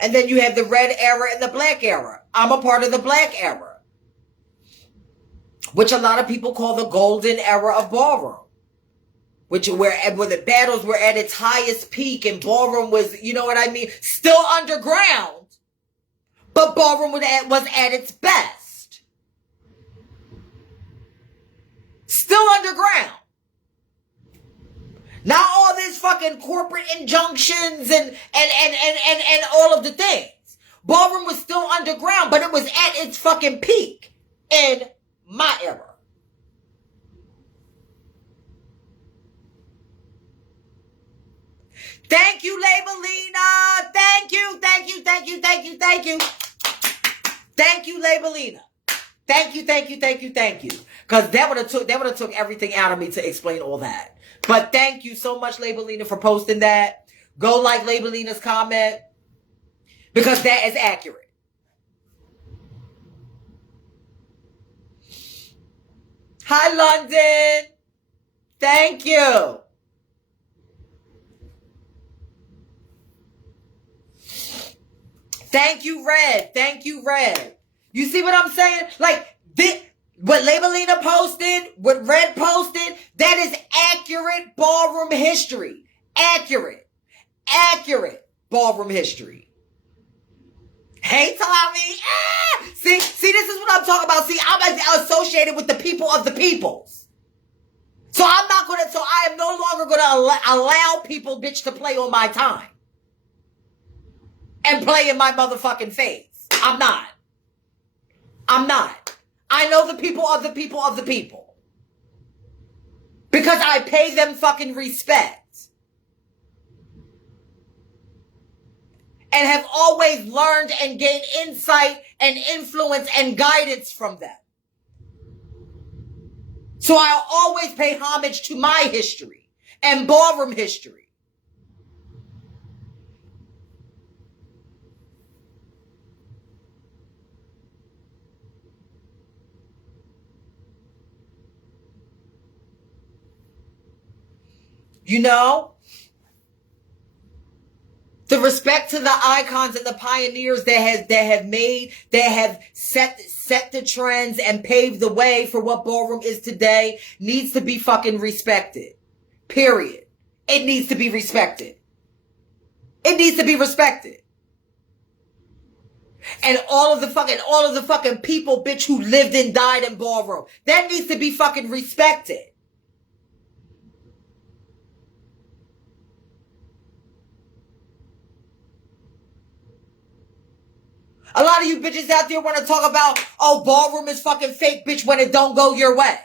And then you have the red era and the black era. I'm a part of the black era, which a lot of people call the golden era of ballroom, where the battles were at its highest peak and ballroom was, you know what I mean, still underground, but ballroom was at its best. Still underground. Not all these fucking corporate injunctions and all of the things. Ballroom was still underground, but it was at its fucking peak in my era. Thank you, Labelina. Thank you. Thank you, Labelina. Thank you. Because that would have took everything out of me to explain all that. But thank you so much, Labelina, for posting that. Go like Labelina's comment, because that is accurate. Hi, London. Thank you. Thank you, Red. You see what I'm saying? Like, what Labelina posted, what Red posted, that is accurate ballroom history. Accurate ballroom history. Hey, Tommy. See, this is what I'm talking about. See, I'm associated with the people of the peoples. So I am no longer going to allow people, bitch, to play on my time. and play in my motherfucking face. I'm not. I know the people of the people of the people. Because I pay them fucking respect. And have always learned and gained insight and influence and guidance from them. So I'll always pay homage to my history and ballroom history. You know? The respect to the icons and the pioneers that have set the trends and paved the way for what ballroom is today needs to be fucking respected. Period. It needs to be respected. It needs to be respected. And all of the fucking people, bitch, who lived and died in ballroom, that needs to be fucking respected. A lot of you bitches out there want to talk about, oh, ballroom is fucking fake, bitch, when it don't go your way.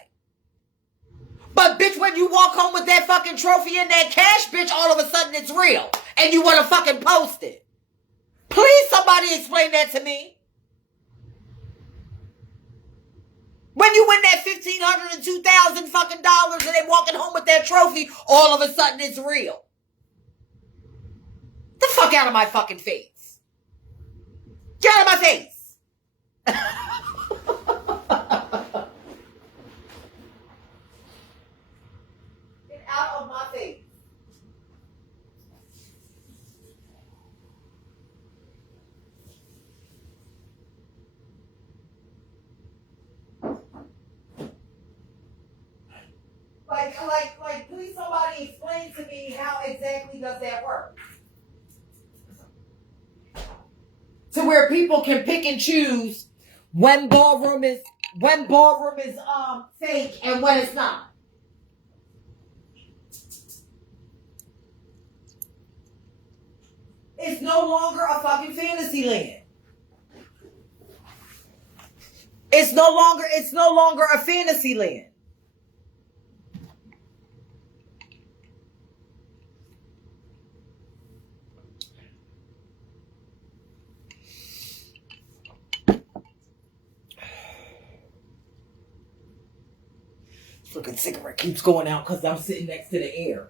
But, bitch, when you walk home with that fucking trophy and that cash, bitch, all of a sudden it's real. And you want to fucking post it. Please, somebody explain that to me. When you win that $1,500 and $2,000 fucking dollars and they walking home with that trophy, all of a sudden it's real. The fuck out of my fucking face. Get out of my face. Get out of my face. Like, please somebody explain to me how exactly does that work? To where people can pick and choose when ballroom is fake and when it's not. It's no longer a fucking fantasy land. It's no longer a fantasy land. Fucking cigarette keeps going out because I'm sitting next to the air.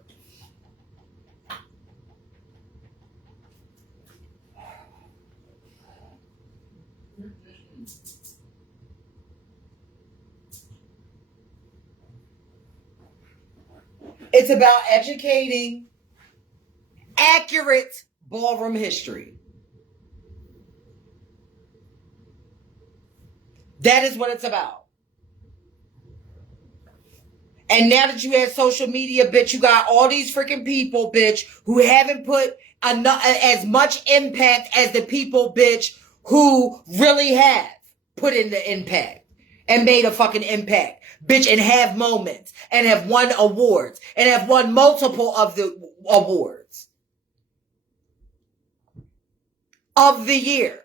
It's about educating accurate ballroom history. That is what it's about. And now that you have social media, bitch, you got all these freaking people, bitch, who haven't put as much impact as the people, bitch, who really have put in the impact and made a fucking impact, bitch, and have moments and have won awards and have won multiple of the awards of the year.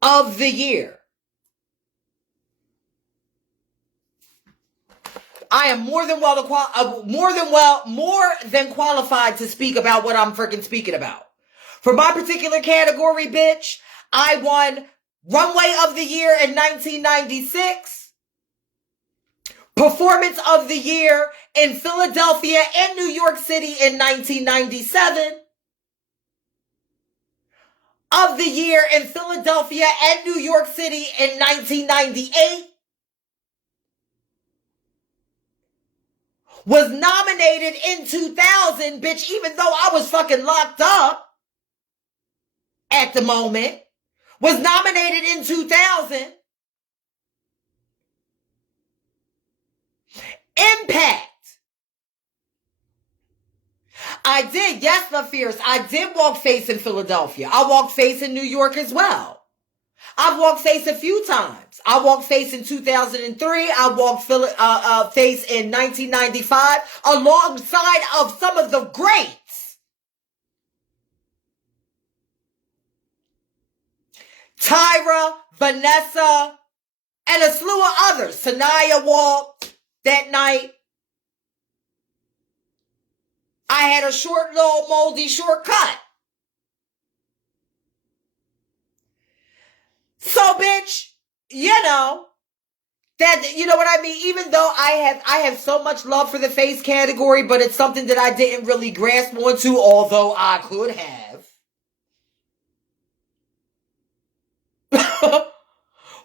Of the year. I am more than qualified to speak about what I'm freaking speaking about. For my particular category, bitch, I won Runway of the Year in 1996, Performance of the Year in Philadelphia and New York City in 1997, of the Year in Philadelphia and New York City in 1998, was nominated in 2000, bitch, even though I was fucking locked up at the moment, was nominated in 2000. Impact. I did, yes, my fears. I did walk face in Philadelphia. I walked face in New York as well. I've walked face a few times. I walked face in 2003. I walked face in 1995 alongside of some of the greats Tyra, Vanessa, and a slew of others. Sanaya walked that night. I had a short, little moldy shortcut. So, bitch, you know, that, you know what I mean? Even though I have so much love for the face category, but it's something that I didn't really grasp onto, although I could have.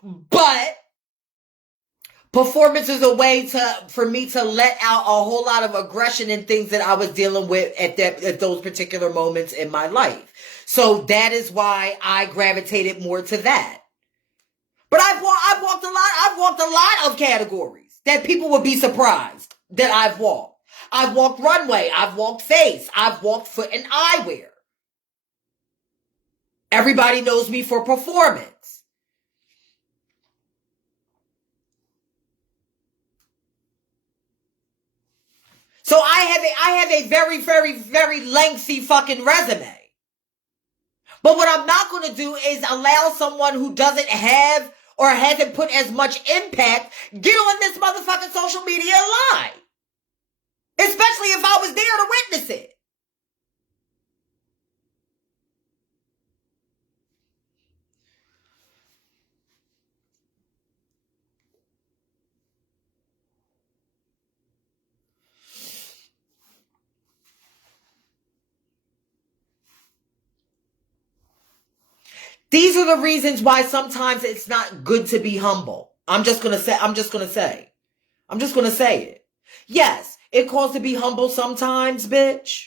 But performance is a way for me to let out a whole lot of aggression and things that I was dealing with at those particular moments in my life. So that is why I gravitated more to that. But I've walked a lot of categories that people would be surprised that I've walked. I've walked runway. I've walked face. I've walked foot and eyewear. Everybody knows me for performance. So I have a very, very, very lengthy fucking resume. But what I'm not going to do is allow someone who doesn't have or hasn't put as much impact get on this motherfucking social media and lie. Especially if I was there to witness it. These are the reasons why sometimes it's not good to be humble. I'm just going to say it. Yes, it calls to be humble sometimes, bitch.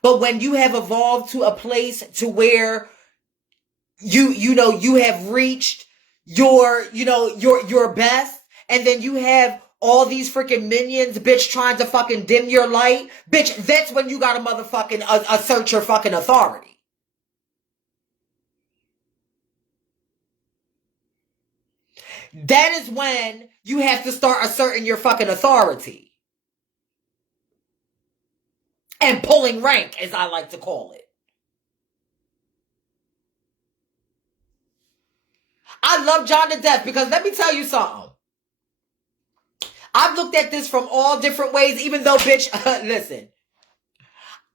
But when you have evolved to a place to where you have reached your best, and then you have all these freaking minions, bitch, trying to fucking dim your light, bitch, that's when you gotta motherfucking assert your fucking authority. That is when you have to start asserting your fucking authority. And pulling rank, as I like to call it. I love John to death because let me tell you something. I've looked at this from all different ways, even though, bitch, listen.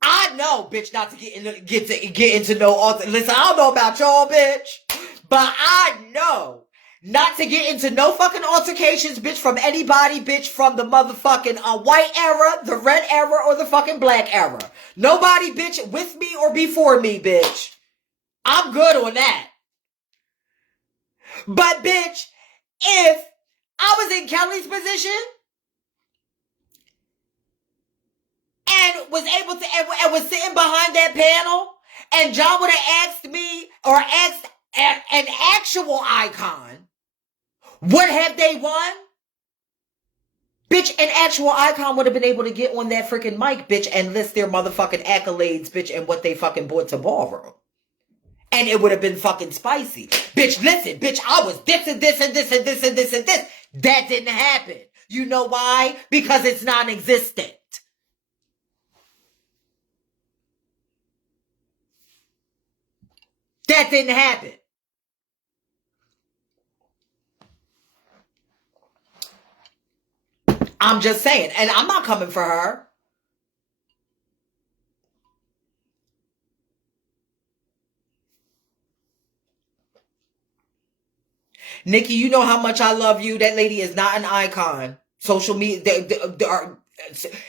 I know, bitch, not to get into no. Listen, I don't know about y'all, bitch, but I know not to get into no fucking altercations, bitch, from anybody, bitch, from the motherfucking white era, the red era, or the fucking black era. Nobody, bitch, with me or before me, bitch. I'm good on that. But, bitch, if I was in Kelly's position and was able to, and was sitting behind that panel, and John would have asked me, or asked an actual icon, what have they won? Bitch, an actual icon would have been able to get on that freaking mic, bitch, and list their motherfucking accolades, bitch, and what they fucking brought to Ballroom. And it would have been fucking spicy. Bitch, listen, bitch, I was this and this and this and this and this and this. That didn't happen. You know why? Because it's non-existent. That didn't happen. I'm just saying. And I'm not coming for her. Nikki, you know how much I love you. That lady is not an icon. Social media,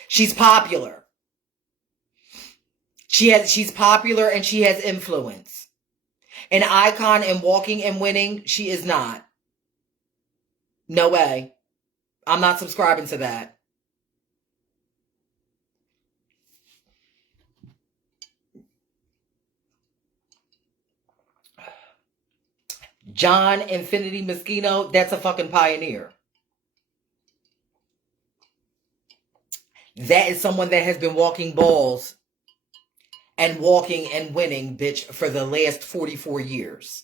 she's popular. She's popular and she has influence. An icon and walking and winning, she is not. No way. I'm not subscribing to that. John Infinity Moschino, that's a fucking pioneer. That is someone that has been walking balls and walking and winning, bitch, for the last 44 years.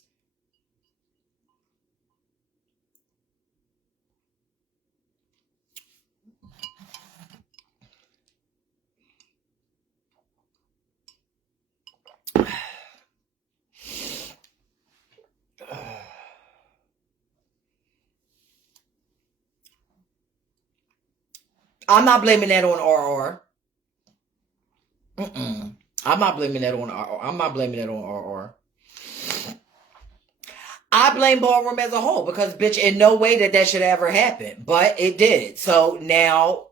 I'm not blaming that on RR. I'm not blaming that on RR. I'm not blaming that on RR. I blame Ballroom as a whole because, bitch, in no way that should ever happen. But it did. So now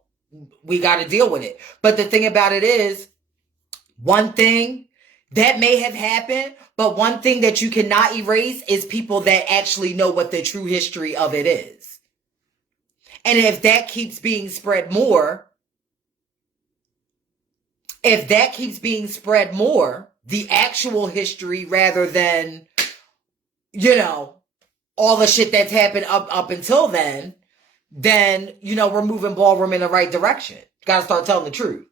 we got to deal with it. But the thing about it is, one thing that may have happened, but one thing that you cannot erase is people that actually know what the true history of it is. And if that keeps being spread more, the actual history rather than, all the shit that's happened up until then, we're moving Ballroom in the right direction. Gotta start telling the truth.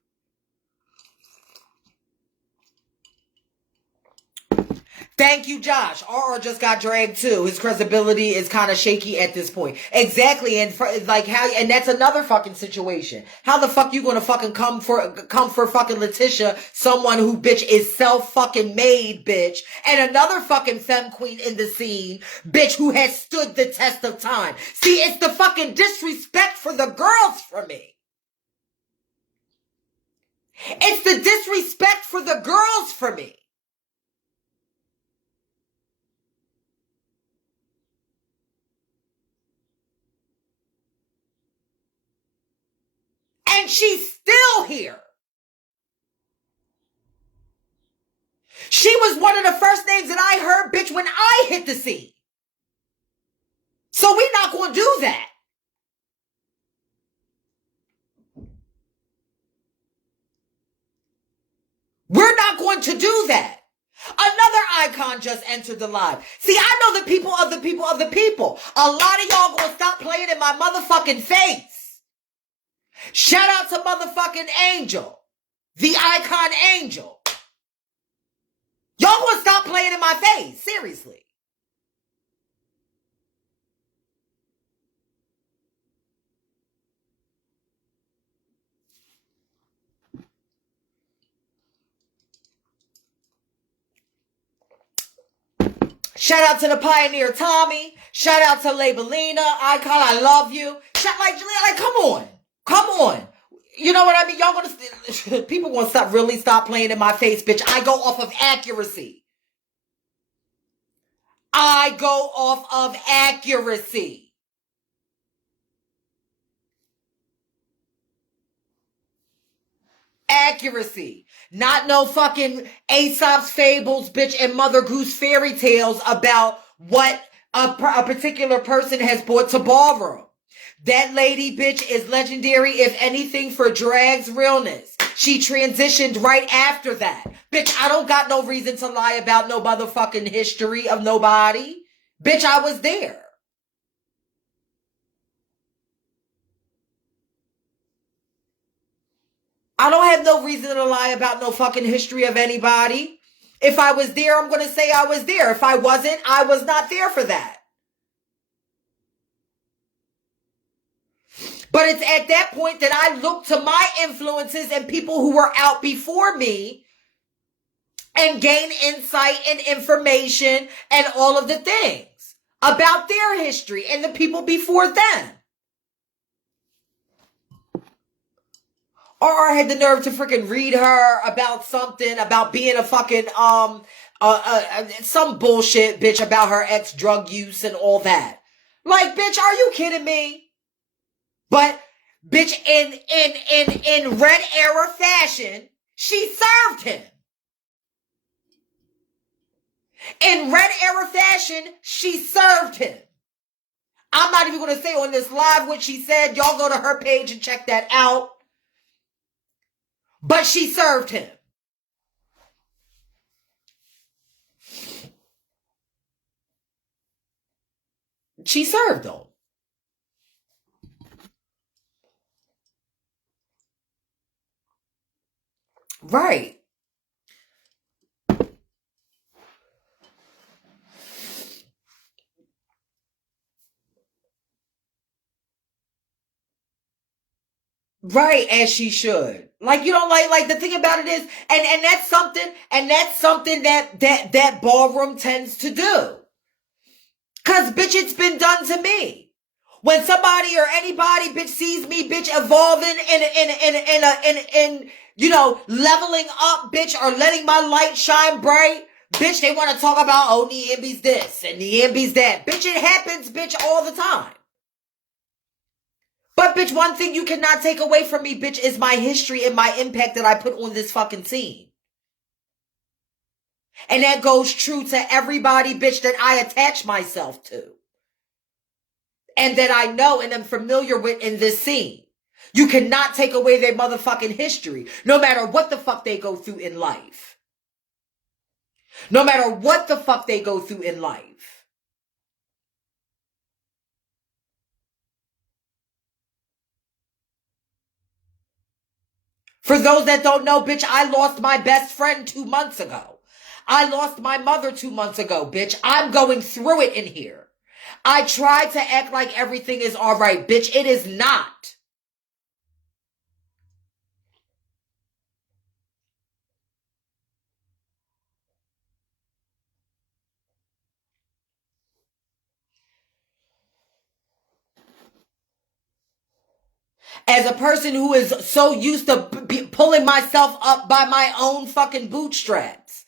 Thank you, Josh. RR just got dragged too. His credibility is kind of shaky at this point. Exactly. And and that's another fucking situation. How the fuck you gonna fucking come for fucking Letitia, someone who, bitch, is self-fucking made, bitch, and another fucking femme queen in the scene, bitch, who has stood the test of time. See, it's the fucking disrespect for the girls for me. It's the disrespect for the girls for me. And she's still here. She was one of the first names that I heard, bitch, when I hit the scene. So we're not going to do that. We're not going to do that. Another icon just entered the live. See, I know the people of the people of the people. A lot of y'all going to stop playing in my motherfucking face. Shout out to motherfucking Angel. The icon Angel. Y'all gonna stop playing in my face. Seriously. Shout out to the Pioneer Tommy. Shout out to Labelina. Icon, I love you. Come on. Come on. You know what I mean? Y'all gonna, people gonna really stop playing in my face, bitch. I go off of accuracy. Accuracy. Not no fucking Aesop's fables, bitch, and Mother Goose fairy tales about what a particular person has brought to Ballroom. That lady, bitch, is legendary, if anything, for drag's realness. She transitioned right after that. Bitch, I don't got no reason to lie about no motherfucking history of nobody. Bitch, I was there. I don't have no reason to lie about no fucking history of anybody. If I was there, I'm going to say I was there. If I wasn't, I was not there for that. But it's at that point that I look to my influences and people who were out before me and gain insight and information and all of the things about their history and the people before them. RR had the nerve to freaking read her about something, about being a fucking, some bullshit, bitch, about her ex drug use and all that. Like, bitch, are you kidding me? But, bitch, in Red Era fashion, she served him. In Red Era fashion, she served him. I'm not even going to say on this live what she said. Y'all go to her page and check that out. But she served him. She served him. Right. Right, as she should. Like, you know, like the thing about it is, and that's something that Ballroom tends to do. 'Cause, bitch, it's been done to me. When somebody or anybody, bitch, sees me, bitch, evolving in you know, leveling up, bitch, or letting my light shine bright, bitch, they want to talk about, oh, NIAMBI's this and NIAMBI's that. Bitch, it happens, bitch, all the time. But, bitch, one thing you cannot take away from me, bitch, is my history and my impact that I put on this fucking scene. And that goes true to everybody, bitch, that I attach myself to. And that I know and am familiar with in this scene. You cannot take away their motherfucking history, no matter what the fuck they go through in life. No matter what the fuck they go through in life. For those that don't know, bitch, I lost my best friend 2 months ago. I lost my mother 2 months ago, bitch. I'm going through it in here. I tried to act like everything is all right, bitch. It is not. As a person who is so used to pulling myself up by my own fucking bootstraps.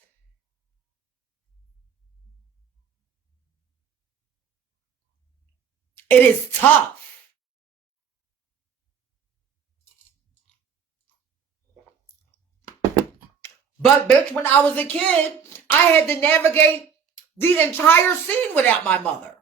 It is tough. But, bitch, when I was a kid, I had to navigate the entire scene without my mother.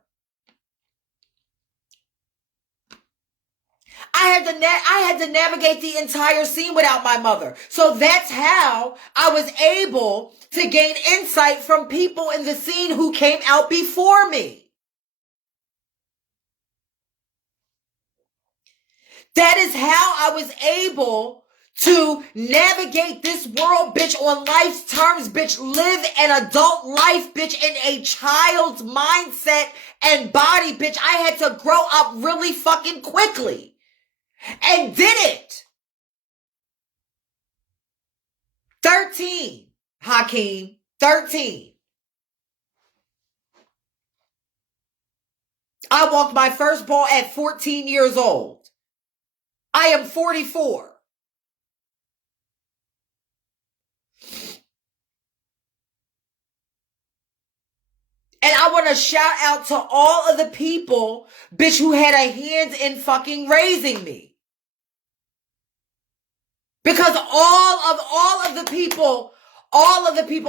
I had to navigate the entire scene without my mother. So that's how I was able to gain insight from people in the scene who came out before me. That is how I was able to navigate this world, bitch, on life's terms, bitch, live an adult life, bitch, in a child's mindset and body, bitch. I had to grow up really fucking quickly. And did it. 13, Hakeem, 13. I walked my first ball at 14 years old. I am 44. And I want to shout out to all of the people, bitch, who had a hand in fucking raising me. Because all of the people,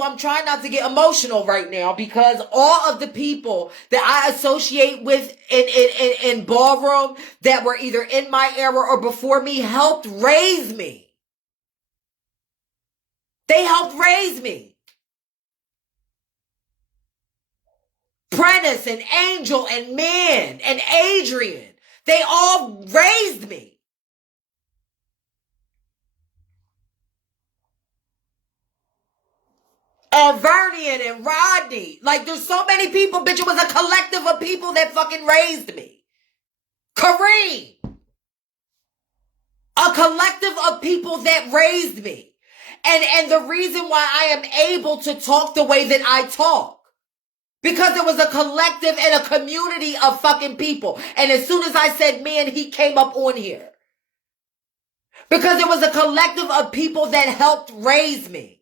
I'm trying not to get emotional right now, because all of the people that I associate with in ballroom that were either in my era or before me helped raise me. They helped raise me. Prentice and Angel and Man and Adrian, they all raised me. And Vernian and Rodney. Like, there's so many people, bitch. It was a collective of people that fucking raised me. Kareem. A collective of people that raised me. And the reason why I am able to talk the way that I talk. Because there was a collective and a community of fucking people. And as soon as I said man, he came up on here. Because there was a collective of people that helped raise me.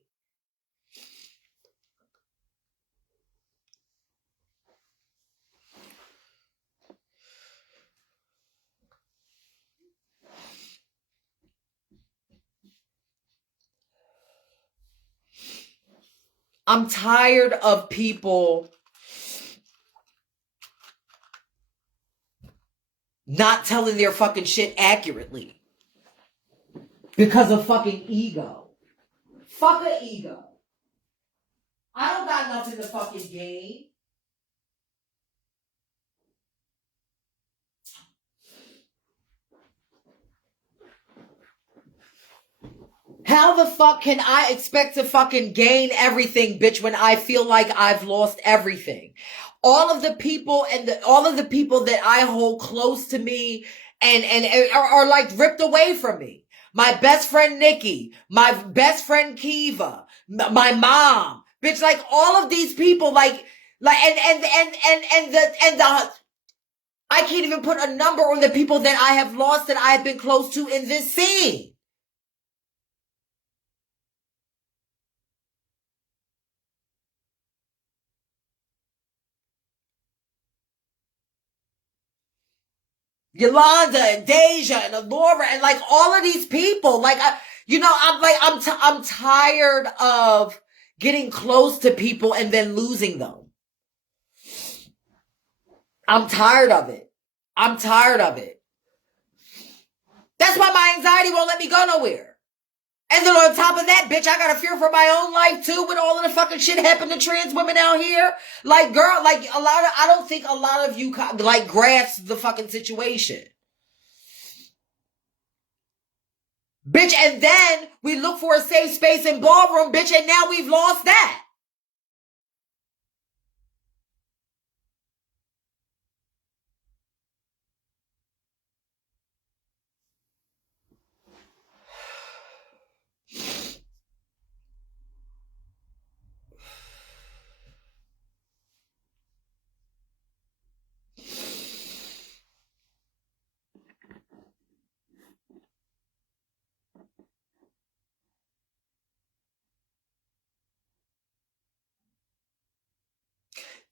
I'm tired of people not telling their fucking shit accurately. Because of fucking ego. Fuck an ego. I don't got nothing to fucking gain. How the fuck can I expect to fucking gain everything, bitch, when I feel like I've lost everything? All of the people all of the people that I hold close to me and are like ripped away from me. My best friend Nikki, my best friend Kiva, my mom, bitch, like all of these people, like and the I can't even put a number on the people that I have lost that I have been close to in this scene. Yolanda and Deja and Alora and like all of these people. Like, I'm tired of getting close to people and then losing them. I'm tired of it. I'm tired of it. That's why my anxiety won't let me go nowhere. And then on top of that, bitch, I gotta fear for my own life too with all of the fucking shit happening to trans women out here. Like, girl, like I don't think a lot of you like grasp the fucking situation. Bitch, and then we look for a safe space in Ballroom, bitch, and now we've lost that.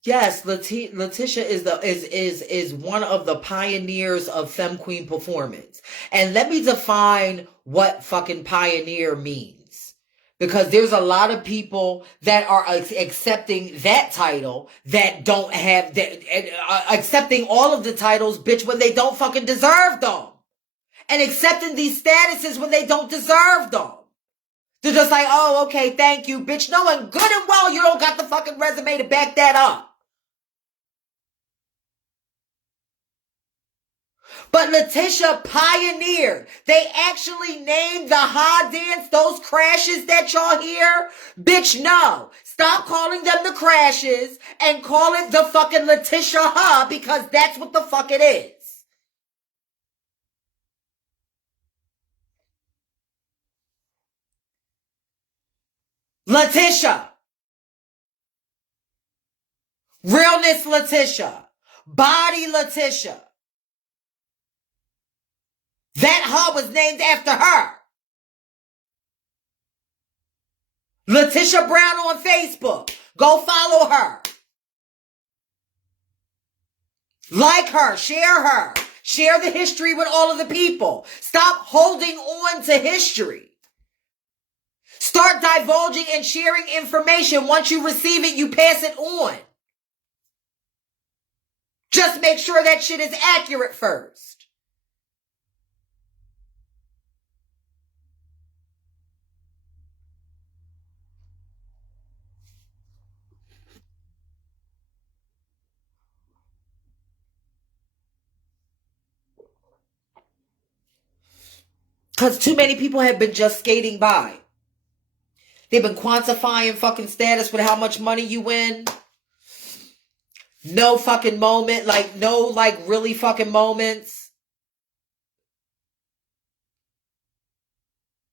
Yes, Letitia is one of the pioneers of femme queen performance. And let me define what fucking pioneer means. Because there's a lot of people that are accepting that title that don't have that, accepting all of the titles, bitch, when they don't fucking deserve them. And accepting these statuses when they don't deserve them. They're just like, oh, okay, thank you, bitch. Knowing good and well you don't got the fucking resume to back that up. But Letitia pioneered. They actually named the ha dance, those crashes that y'all hear. Bitch, no. Stop calling them the crashes and call it the fucking Letitia ha, because that's what the fuck it is. Letitia. Realness Letitia. Body Letitia. That ha was named after her. Letitia Brown on Facebook. Go follow her. Like her. Share her. Share the history with all of the people. Stop holding on to history. Start divulging and sharing information. Once you receive it, you pass it on. Just make sure that shit is accurate first. Because too many people have been just skating by. They've been quantifying fucking status with how much money you win. No fucking moment. Like, no, like, really fucking moments.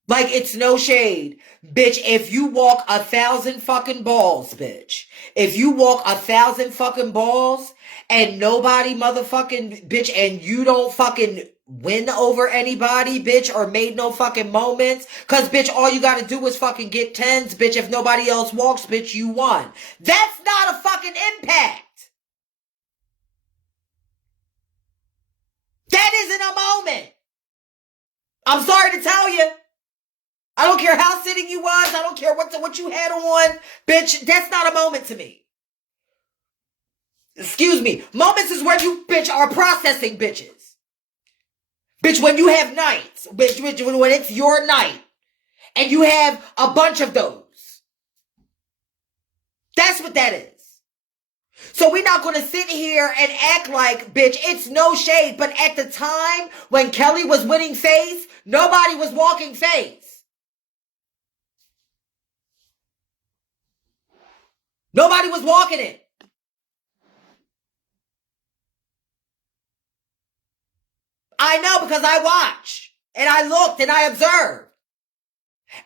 Like, it's no shade. Bitch, if you walk 1,000 fucking balls, bitch. If you walk 1,000 fucking balls and nobody motherfucking, bitch, and you don't fucking win over anybody, bitch, or made no fucking moments, cause bitch, all you gotta do is fucking get tens, bitch. If nobody else walks, bitch, you won. That's not a fucking impact. That isn't a moment. I'm sorry to tell you. I don't care how sitting you was. I don't care what you had on. Bitch, that's not a moment to me. Excuse me. Moments is where you, bitch, are processing bitches. Bitch, when you have nights. Bitch, when it's your night. And you have a bunch of those. That's what that is. So we're not going to sit here and act like, bitch, it's no shade. But at the time when Kelly was winning face, nobody was walking face. Nobody was walking it. I know, because I watch and I looked and I observed.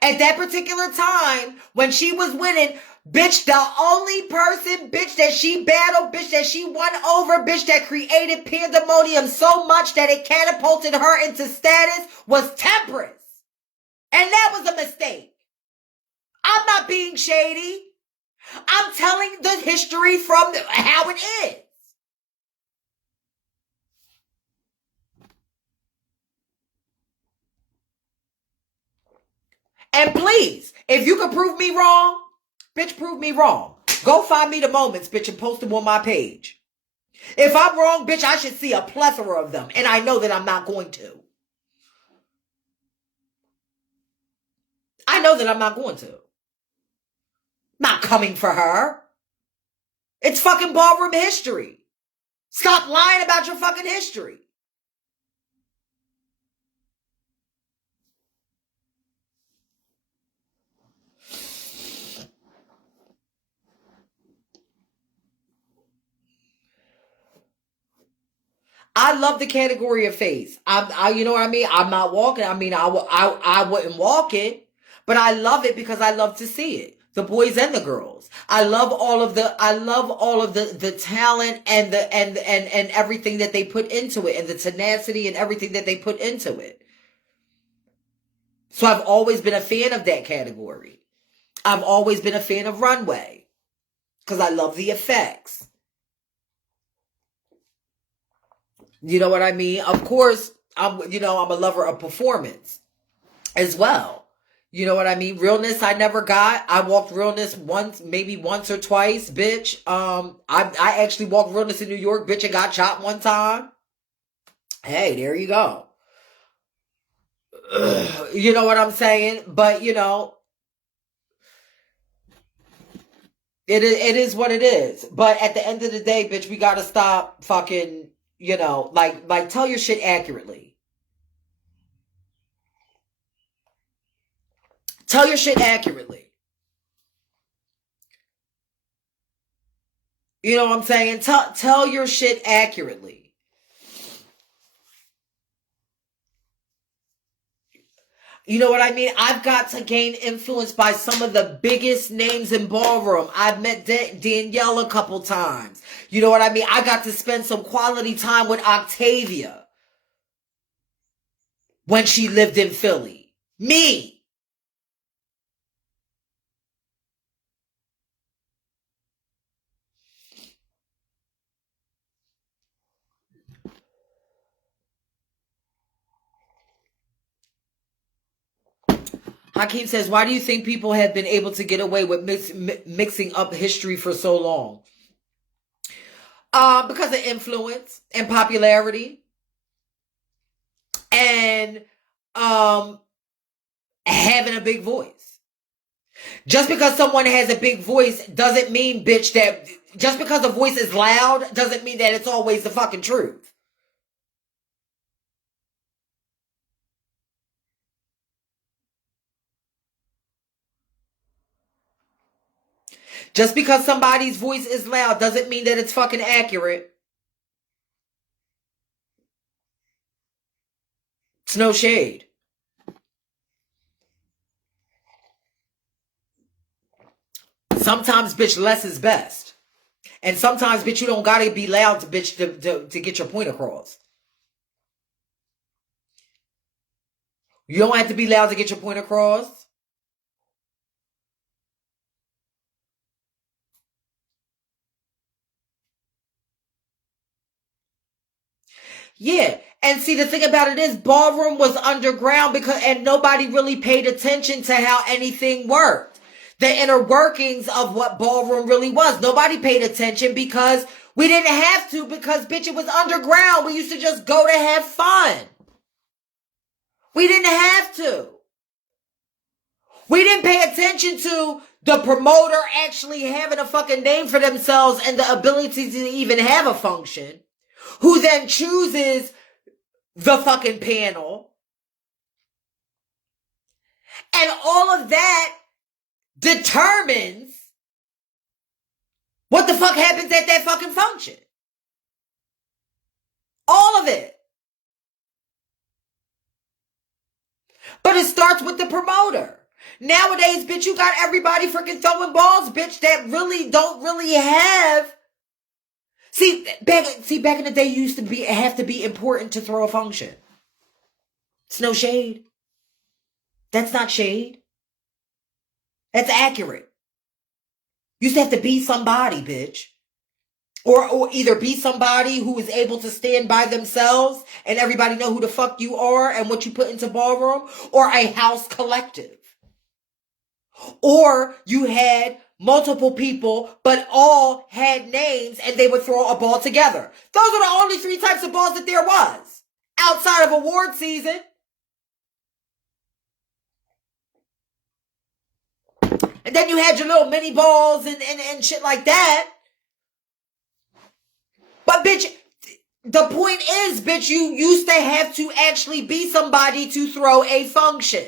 At that particular time, when she was winning, Bitch, the only person, bitch, that she battled, bitch, that she won over, bitch, that created pandemonium so much that it catapulted her into status was Temperance. And that was a mistake. I'm not being shady. I'm telling the history from how it is. And please, if you can prove me wrong, bitch, prove me wrong. Go find me the moments, bitch, and post them on my page. If I'm wrong, bitch, I should see a plethora of them. And I know that I'm not going to. I know that I'm not going to. Not coming for her. It's fucking ballroom history. Stop lying about your fucking history. I love the category of face. You know what I mean? I'm not walking. I mean, I wouldn't walk it, but I love it because I love to see it. The boys and the girls. I love all of the talent and everything that they put into it, and the tenacity and everything that they put into it. So I've always been a fan of that category. I've always been a fan of runway because I love the effects. You know what I mean? Of course, I'm a lover of performance as well. You know what I mean? Realness I never got. I walked realness maybe once or twice, bitch. I actually walked realness in New York, bitch, and got chopped one time. Hey, there you go. You know what I'm saying? But, it is what it is. But at the end of the day, bitch, we gotta stop fucking, like tell your shit accurately. Tell your shit accurately. You know what I'm saying? Tell your shit accurately. You know what I mean? I've got to gain influence by some of the biggest names in ballroom. I've met Danielle a couple times. You know what I mean? I got to spend some quality time with Octavia when she lived in Philly. Me. Hakeem says, why do you think people have been able to get away with mixing up history for so long? Because of influence and popularity. And having a big voice. Just because someone has a big voice doesn't mean, bitch, that just because the voice is loud doesn't mean that it's always the fucking truth. Just because somebody's voice is loud doesn't mean that it's fucking accurate. It's no shade. Sometimes, bitch, less is best. And sometimes, bitch, you don't gotta be loud to, bitch, to get your point across. You don't have to be loud to get your point across. Yeah. And see, the thing about it is ballroom was underground and nobody really paid attention to how anything worked. The inner workings of what ballroom really was. Nobody paid attention because we didn't have to, because bitch, it was underground. We used to just go to have fun. We didn't have to. We didn't pay attention to the promoter actually having a fucking name for themselves and the ability to even have a function, who then chooses the fucking panel. And all of that determines what the fuck happens at that fucking function. All of it. But it starts with the promoter. Nowadays, bitch, you got everybody freaking throwing balls, bitch, that really don't really have. See, back in the day, you used to have to be important to throw a function. It's no shade. That's not shade. That's accurate. You used to have to be somebody, bitch. Or either be somebody who is able to stand by themselves and everybody know who the fuck you are and what you put into ballroom, or a house collective. Or you had multiple people, but all had names and they would throw a ball together. Those are the only 3 types of balls that there was outside of award season. And then you had your little mini balls and shit like that. But bitch, the point is, bitch, you used to have to actually be somebody to throw a function.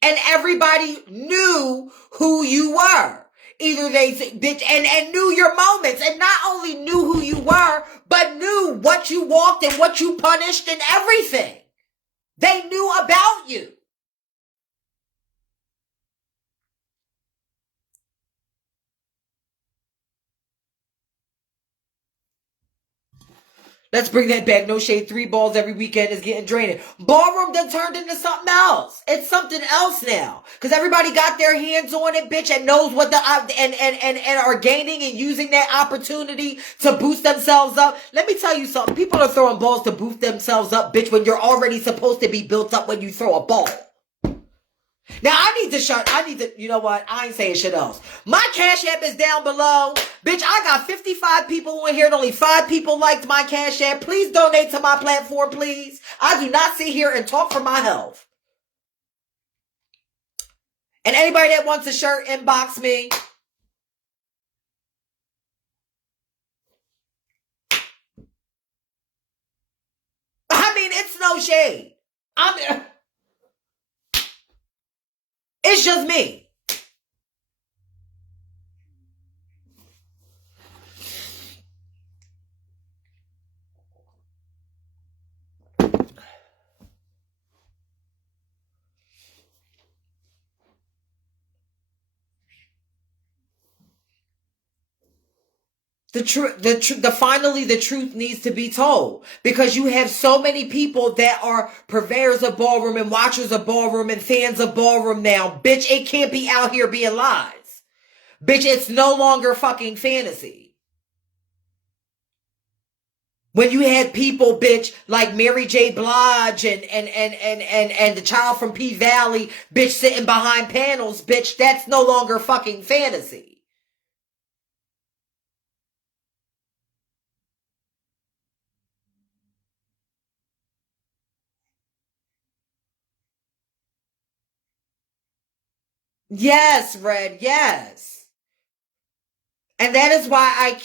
And everybody knew who you were. Either they, bitch, and knew your moments. And not only knew who you were, but knew what you walked and what you punished and everything. They knew about you. Let's bring that back. No shade. 3 balls every weekend is getting drained. Ballroom done turned into something else. It's something else now. Because everybody got their hands on it, bitch, and knows what and are gaining and using that opportunity to boost themselves up. Let me tell you something. People are throwing balls to boost themselves up, bitch, when you're already supposed to be built up when you throw a ball. Now, you know what? I ain't saying shit else. My Cash App is down below. Bitch, I got 55 people in here and only 5 people liked my Cash App. Please donate to my platform, please. I do not sit here and talk for my health. And anybody that wants a shirt, inbox me. I mean, it's no shade. It's just me. Finally the truth needs to be told, because you have so many people that are purveyors of ballroom and watchers of ballroom and fans of ballroom now. Bitch, it can't be out here being lies. Bitch, it's no longer fucking fantasy. When you had people, bitch, like Mary J. Blige and the child from P Valley, bitch, sitting behind panels, bitch, that's no longer fucking fantasy. Yes, Red, yes. And that is why,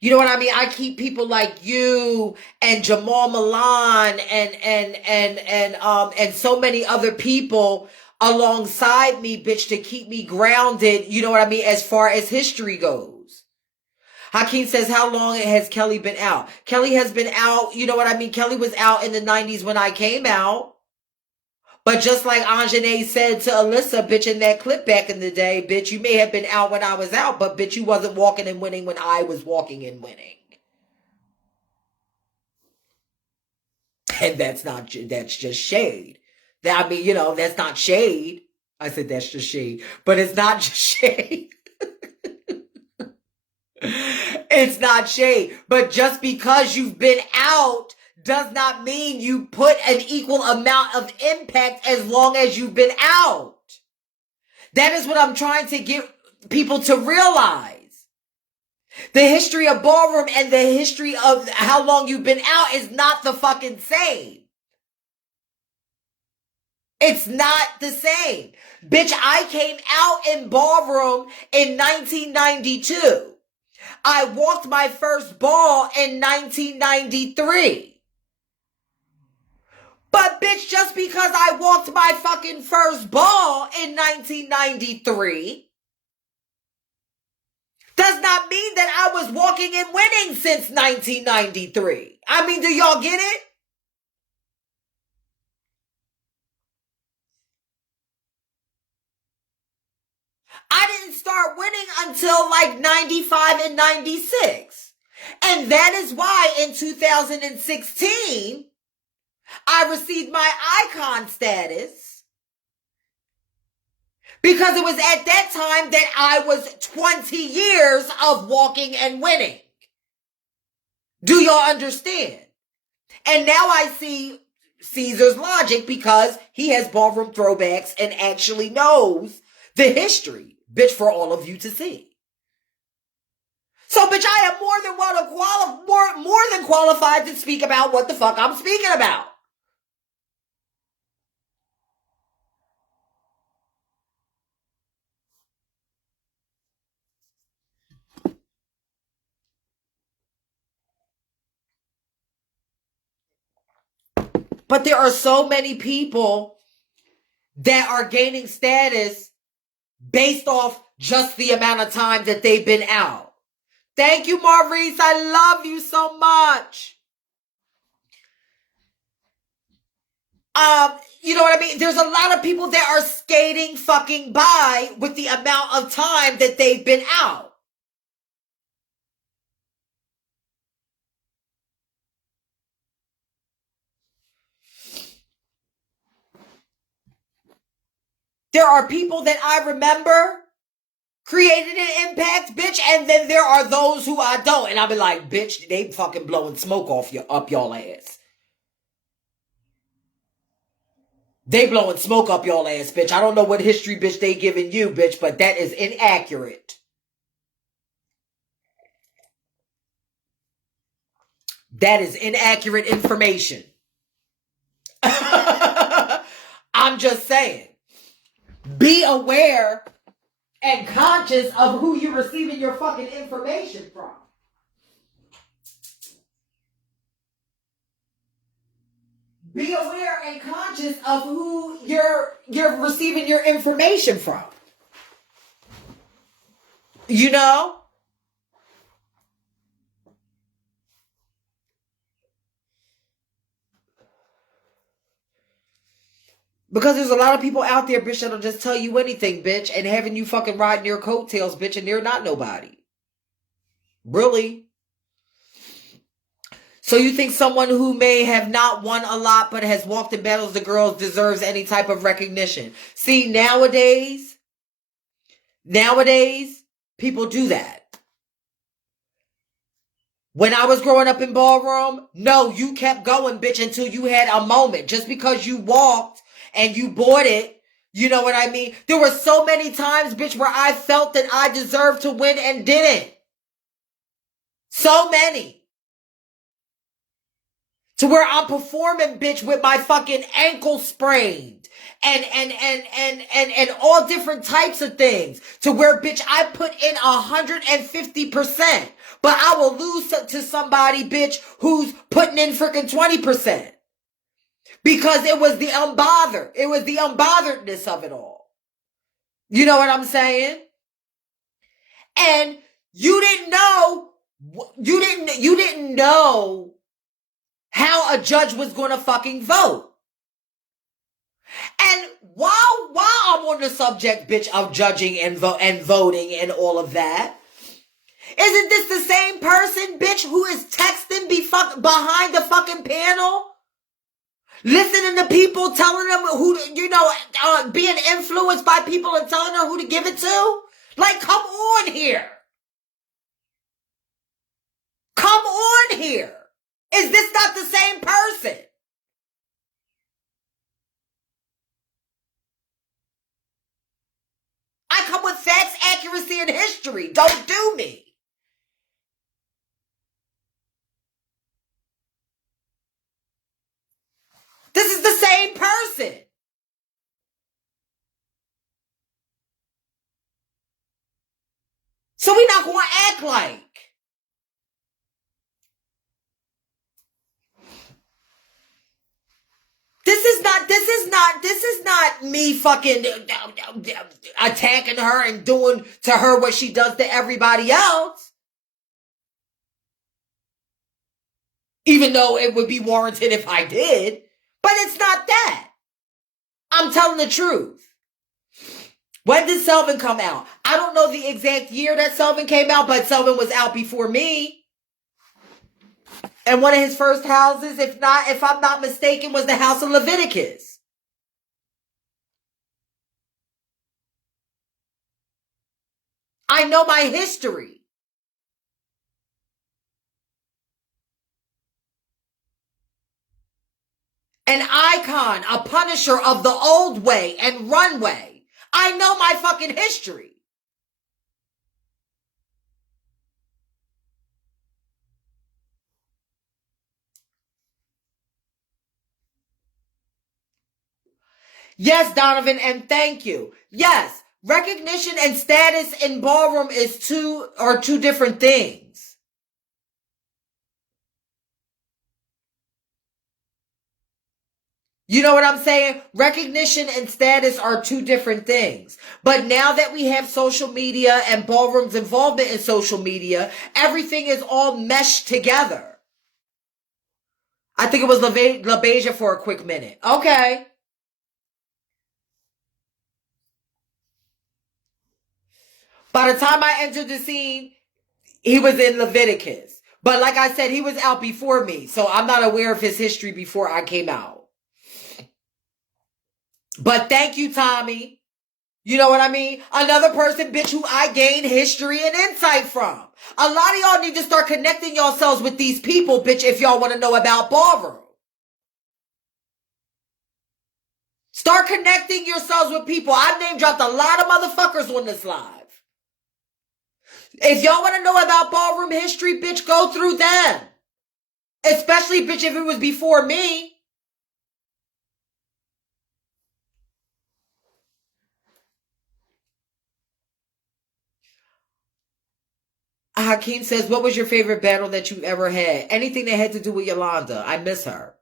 you know what I mean? I keep people like you and Jamal Milan and so many other people alongside me, bitch, to keep me grounded, you know what I mean, as far as history goes. Hakeem says, how long has Kelly been out? Kelly has been out, you know what I mean? Kelly was out in the 90s when I came out. But just like Anjanae said to Alyssa, bitch, in that clip back in the day, bitch, you may have been out when I was out, but bitch, you wasn't walking and winning when I was walking and winning. And that's just shade. I mean, you know, that's not shade. I said that's just shade, but it's not just shade. It's not shade. But just because you've been out does not mean you put an equal amount of impact as long as you've been out. That is what I'm trying to get people to realize. The history of ballroom and the history of how long you've been out is not the fucking same. It's not the same. Bitch, I came out in ballroom in 1992. I walked my first ball in 1993. But bitch, just because I walked my fucking first ball in 1993 does does not mean that I was walking and winning since 1993. I mean, do y'all get it? I didn't start winning until like 95 and 96. And that is why in 2016, I received my icon status, because it was at that time that I was 20 years of walking and winning. Do y'all understand? And now I see Caesar's logic, because he has ballroom throwbacks and actually knows the history, bitch, for all of you to see. So, bitch, I am more than qualified to speak about what the fuck I'm speaking about. But there are so many people that are gaining status based off just the amount of time that they've been out. Thank you, Maurice. I love you so much. You know what I mean? There's a lot of people that are skating fucking by with the amount of time that they've been out. There are people that I remember created an impact, bitch, and then there are those who I don't. And I'll be like, bitch, they fucking blowing smoke up y'all ass. They blowing smoke up y'all ass, bitch. I don't know what history, bitch, they giving you, bitch, but that is inaccurate. That is inaccurate information. I'm just saying. Be aware and conscious of who you're receiving your fucking information from. Be aware and conscious of who you're receiving your information from. You know? Because there's a lot of people out there, bitch, that'll just tell you anything, bitch, and having you fucking riding your coattails, bitch, and they're not nobody. Really? So you think someone who may have not won a lot but has walked in battles the girls deserves any type of recognition? See, nowadays, people do that. When I was growing up in ballroom, no, you kept going, bitch, until you had a moment. Just because you walked and you bought it, you know what I mean? There were so many times, bitch, where I felt that I deserved to win and didn't. So many. To where I'm performing, bitch, with my fucking ankle sprained. And all different types of things. To where, bitch, I put in 150%. But I will lose to somebody, bitch, who's putting in freaking 20%. Because it was the unbothered. It was the unbotheredness of it all. You know what I'm saying? And you didn't know how a judge was going to fucking vote. And while I'm on the subject, bitch, of judging and voting and all of that, isn't this the same person, bitch, who is texting behind the fucking panel? Listening to people, telling them who, being influenced by people and telling her who to give it to? Like, come on here. Come on here. Is this not the same person? I come with facts, accuracy, and history. Don't do me. This is the same person. So we're not going to act like. This is not me fucking attacking her and doing to her what she does to everybody else. Even though it would be warranted if I did. But it's not that. I'm telling the truth. When did Selvin come out? I don't know the exact year that Selvin came out, but Selvin was out before me. And one of his first houses, if I'm not mistaken, was the house of Leviticus. I know my history. An icon, a punisher of the old way and runway. I know my fucking history. Yes, Donovan, and thank you. Yes, recognition and status in ballroom is two different things. You know what I'm saying? Recognition and status are two different things. But now that we have social media and ballroom's involvement in social media, everything is all meshed together. I think it was LaBeija for a quick minute. Okay. By the time I entered the scene, he was in Leviticus. But like I said, he was out before me. So I'm not aware of his history before I came out. But thank you, Tommy. You know what I mean? Another person, bitch, who I gained history and insight from. A lot of y'all need to start connecting yourselves with these people, bitch, if y'all want to know about ballroom. Start connecting yourselves with people. I've name dropped a lot of motherfuckers on this live. If y'all want to know about ballroom history, bitch, go through them. Especially, bitch, if it was before me. Hakeem says, what was your favorite battle that you've ever had? Anything that had to do with Yolanda. I miss her.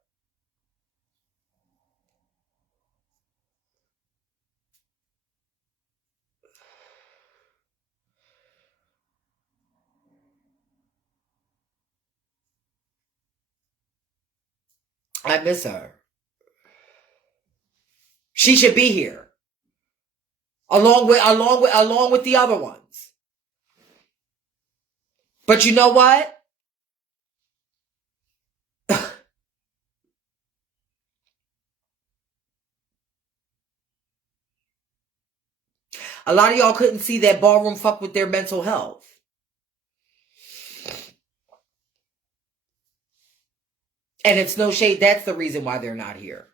I miss her. She should be here. Along with the other ones. But you know what? A lot of y'all couldn't see that ballroom fuck with their mental health. And it's no shade, that's the reason why they're not here.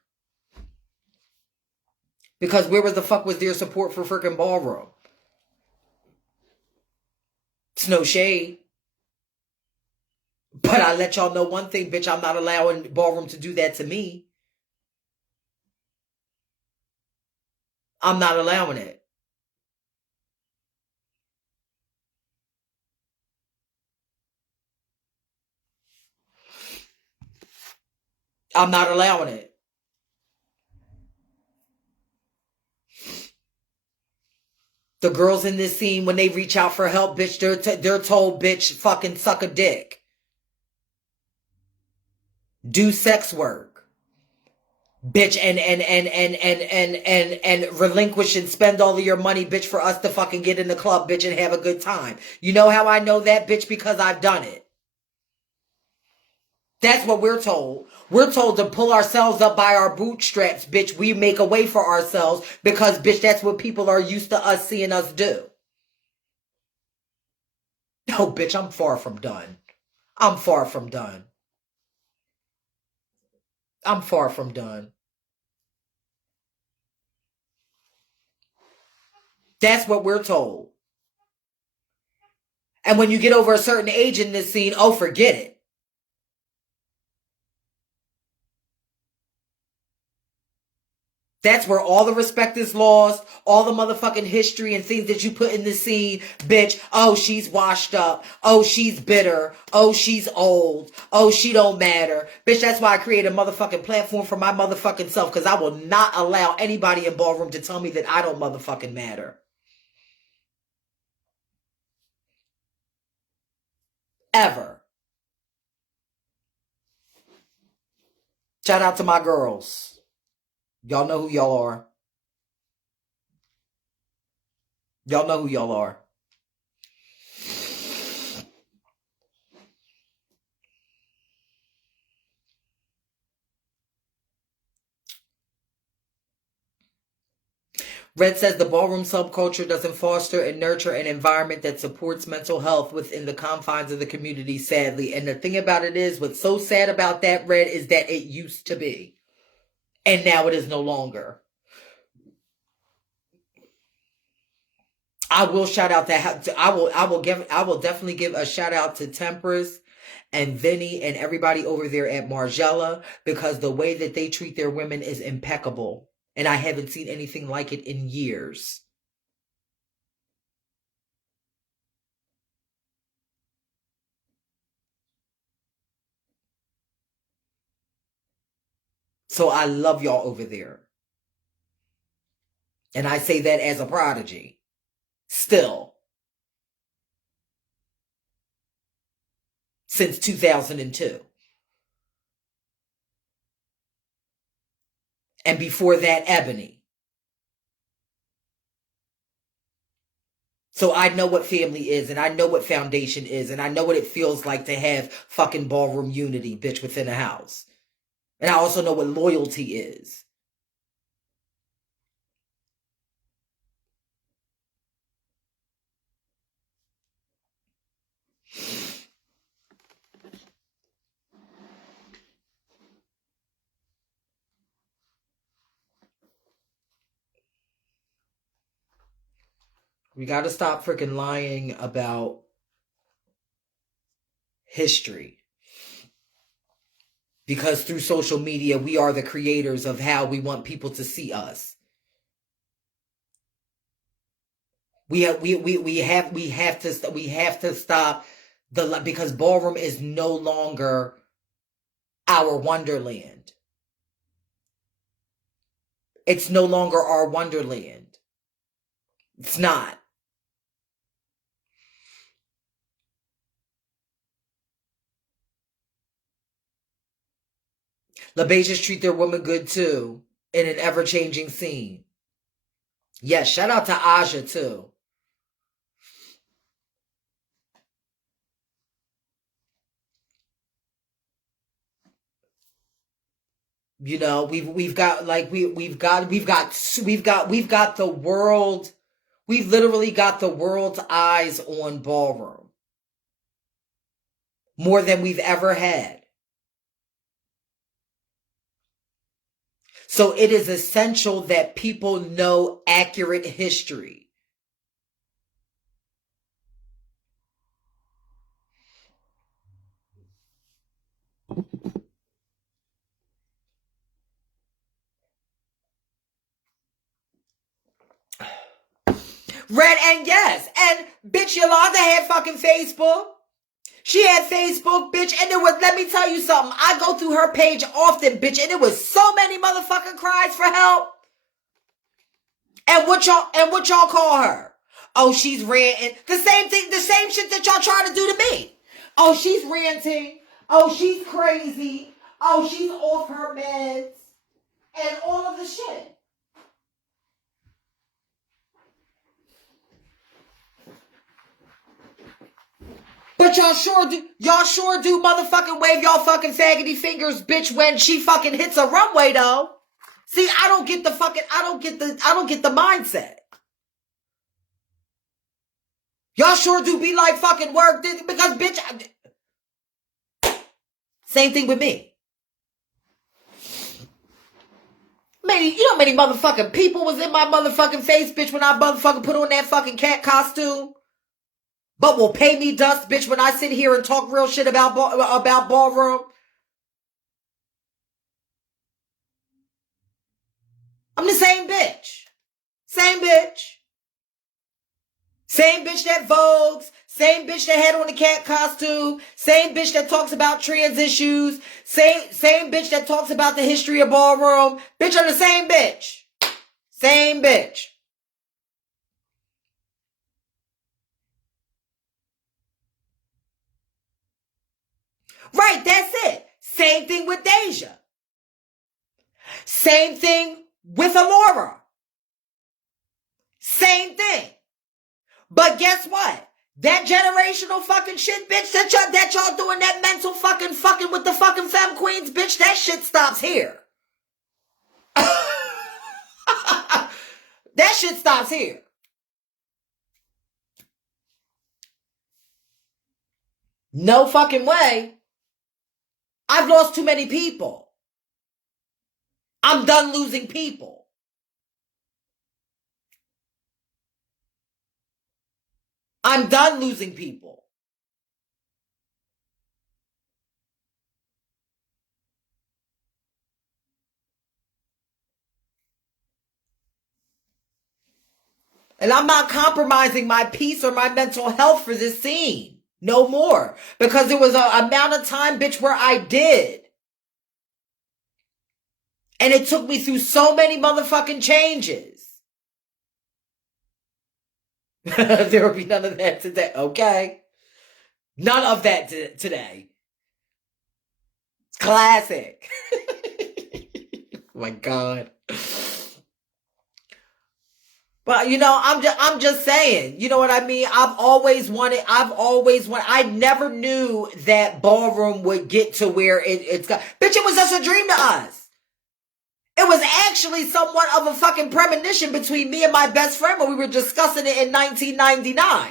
Because where was the fuck was their support for freaking ballroom? It's no shade. But I let y'all know one thing, bitch, I'm not allowing ballroom to do that to me. I'm not allowing it. I'm not allowing it. The girls in this scene, when they reach out for help, bitch, they're told, bitch, fucking suck a dick. Do sex work. Bitch, and relinquish and spend all of your money, bitch, for us to fucking get in the club, bitch, and have a good time. You know how I know that, bitch? Because I've done it. That's what we're told. We're told to pull ourselves up by our bootstraps, bitch. We make a way for ourselves because, bitch, that's what people are used to us seeing us do. No, bitch, I'm far from done. I'm far from done. I'm far from done. That's what we're told. And when you get over a certain age in this scene, oh, forget it. That's where all the respect is lost, all the motherfucking history and things that you put in the scene, bitch. Oh, she's washed up. Oh, she's bitter. Oh, she's old. Oh, she don't matter. Bitch, that's why I created a motherfucking platform for my motherfucking self, because I will not allow anybody in Ballroom to tell me that I don't motherfucking matter. Ever. Shout out to my girls. Y'all know who y'all are. Y'all know who y'all are. Red says the ballroom subculture doesn't foster and nurture an environment that supports mental health within the confines of the community, sadly. And the thing about it is, what's so sad about that, Red, is that it used to be. And now it is no longer. I will shout out that I will definitely give a shout out to Temperance and Vinny and everybody over there at Margella, because the way that they treat their women is impeccable. And I haven't seen anything like it in years. So I love y'all over there. And I say that as a prodigy. Still. Since 2002. And before that, Ebony. So I know what family is, and I know what foundation is, and I know what it feels like to have fucking ballroom unity, bitch, within a house. And I also know what loyalty is. We got to stop freaking lying about history. Because through social media, we are the creators of how we want people to see us. We have to stop because ballroom is no longer our wonderland. It's no longer our wonderland. It's not. LaBeijas treat their women good too in an ever-changing scene. Yes, shout out to Aja too. You know, we've got the world. We've literally got the world's eyes on ballroom. More than we've ever had. So it is essential that people know accurate history. Red, and yes, and bitch Yolanda had fucking Facebook. She had Facebook, bitch, and let me tell you something. I go through her page often, bitch, and it was so many motherfucking cries for help. And what y'all call her? Oh, she's ranting. The same thing, the same shit that y'all trying to do to me. Oh, she's ranting. Oh, she's crazy. Oh, she's off her meds. And all of the shit. But y'all sure do motherfucking wave y'all fucking faggoty fingers, bitch, when she fucking hits a runway though. See, I don't get the mindset. Y'all sure do be like fucking work because bitch, same thing with me. You know how many motherfucking people was in my motherfucking face, bitch, when I motherfucking put on that fucking cat costume? But will pay me dust, bitch, when I sit here and talk real shit about ballroom. I'm the same bitch. Same bitch. Same bitch that vogues. Same bitch that had on the cat costume. Same bitch that talks about trans issues. Same bitch that talks about the history of ballroom. Bitch, I'm the same bitch. Same bitch. Right, that's it. Same thing with Deja. Same thing with Alora. Same thing. But guess what? That generational fucking shit, bitch, that y'all doing that mental fucking with the fucking femme queens, bitch, that shit stops here. That shit stops here. No fucking way. I've lost too many people. I'm done losing people. I'm done losing people. And I'm not compromising my peace or my mental health for this scene. No more. Because there was an amount of time, bitch, where I did. And it took me through so many motherfucking changes. There will be none of that today. Okay. None of that today. Classic. Oh my God. But I'm just saying, you know what I mean? I never knew that ballroom would get to where it's got. Bitch, it was just a dream to us. It was actually somewhat of a fucking premonition between me and my best friend when we were discussing it in 1999.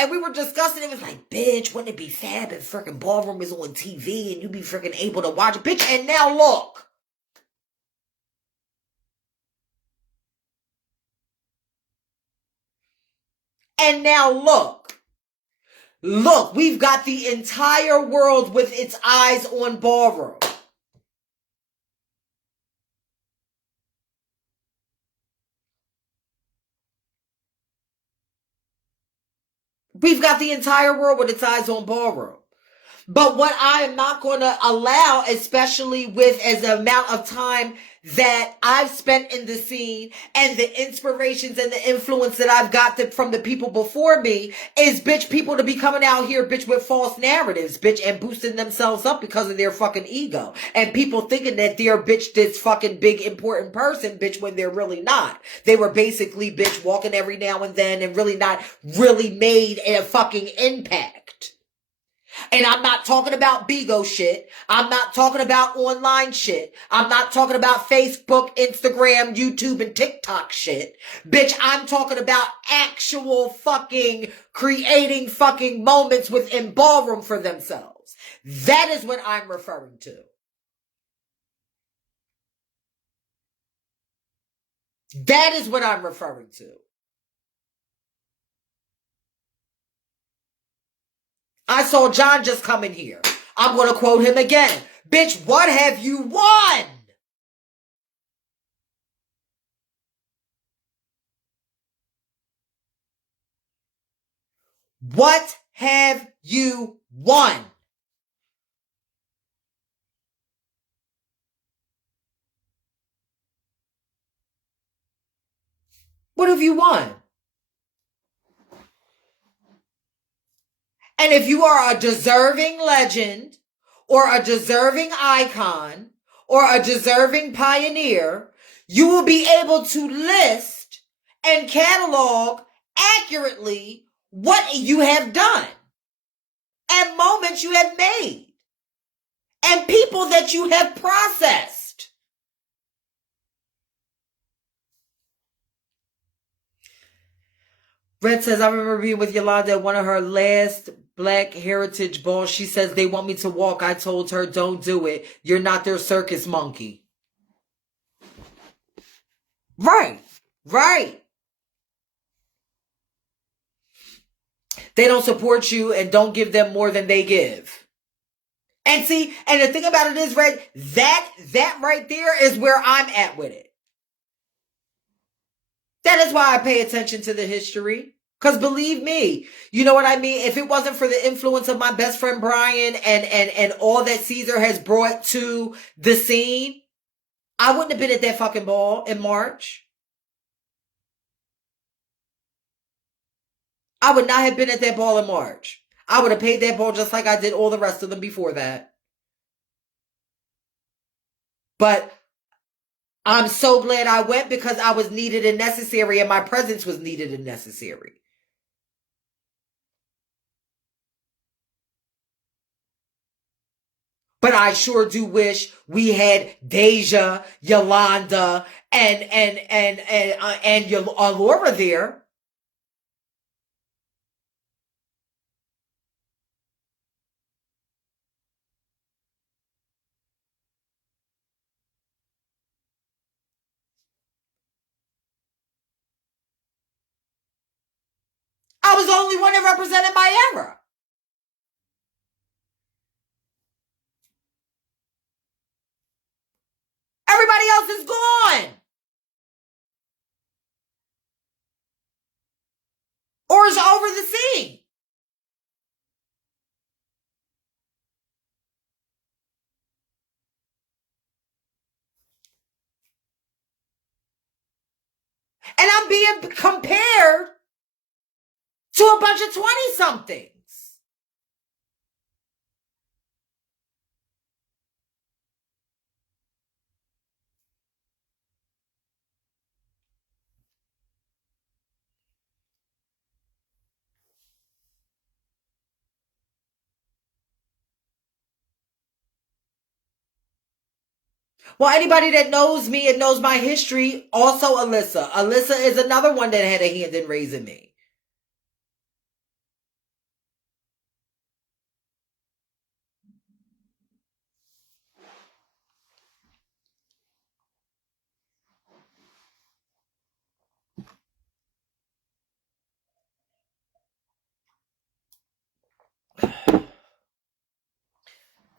And we were discussing it was like, bitch, wouldn't it be fab if freaking ballroom is on TV and you be freaking able to watch it? Bitch, and now look. And now look. Look, we've got the entire world with its eyes on ballroom. We've got the entire world with its eyes on ballroom. But what I am not going to allow, especially with as the amount of time that I've spent in the scene and the inspirations and the influence that I've got from the people before me, is, bitch, people to be coming out here, bitch, with false narratives, bitch, and boosting themselves up because of their fucking ego. And people thinking that they're, bitch, this fucking big important person, bitch, when they're really not. They were basically, bitch, walking every now and then and really not really made a fucking impact. And I'm not talking about Bigo shit. I'm not talking about online shit. I'm not talking about Facebook, Instagram, YouTube, and TikTok shit. Bitch, I'm talking about actual fucking creating fucking moments within ballroom for themselves. That is what I'm referring to. That is what I'm referring to. I saw John just come in here. I'm going to quote him again. Bitch, what have you won? What have you won? What have you won? And if you are a deserving legend or a deserving icon or a deserving pioneer, you will be able to list and catalog accurately what you have done and moments you have made and people that you have processed. Red says, I remember being with Yolanda at one of her last Black Heritage balls. She says, they want me to walk. I told her, don't do it. You're not their circus monkey. Right. They don't support you and don't give them more than they give. And see, and the thing about it is, Red, that right there is where I'm at with it. That is why I pay attention to the history. Because believe me, you know what I mean? If it wasn't for the influence of my best friend Brian and all that Caesar has brought to the scene, I wouldn't have been at that fucking ball in March. I would not have been at that ball in March. I would have paid that ball just like I did all the rest of them before that. But I'm so glad I went because I was needed and necessary, and my presence was needed and necessary. But I sure do wish we had Deja, Yolanda, and Laura there. I was the only one that represented my era. Everybody else is gone. Or is over the scene. And I'm being compared to a bunch of 20-somethings. Well, anybody that knows me and knows my history, also Alyssa. Alyssa is another one that had a hand in raising me.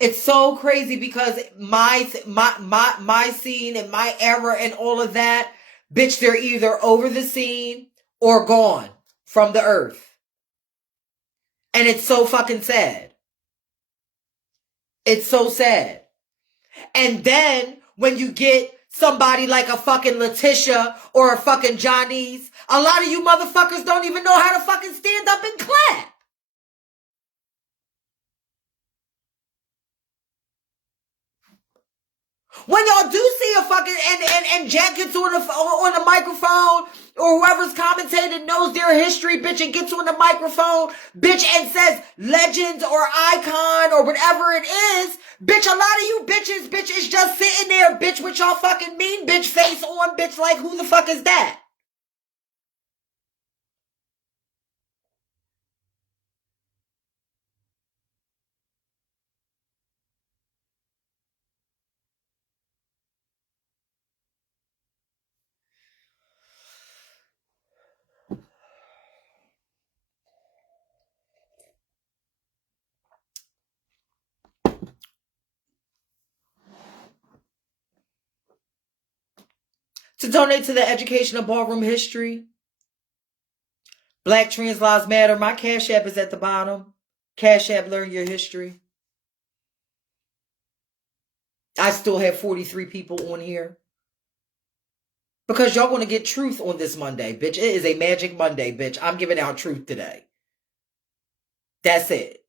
It's so crazy because my scene and my era and all of that, bitch, they're either over the scene or gone from the earth. And it's so fucking sad. It's so sad. And then when you get somebody like a fucking Letitia or a fucking Johnny's, a lot of you motherfuckers don't even know how to fucking stand up and clap. When y'all do see a fucking and Jack gets on the microphone, or whoever's commentated knows their history, bitch, and gets on the microphone, bitch, and says legends or icon or whatever it is, bitch, a lot of you bitches, bitch, is just sitting there, bitch, with y'all fucking mean bitch face on, bitch, like who the fuck is that? To donate to the education of ballroom history, Black Trans Lives Matter, my Cash App is at the bottom. Cash App, Learn Your History. I still have 43 people on here. Because y'all want to get truth on this Monday, bitch. It is a magic Monday, bitch. I'm giving out truth today. That's it.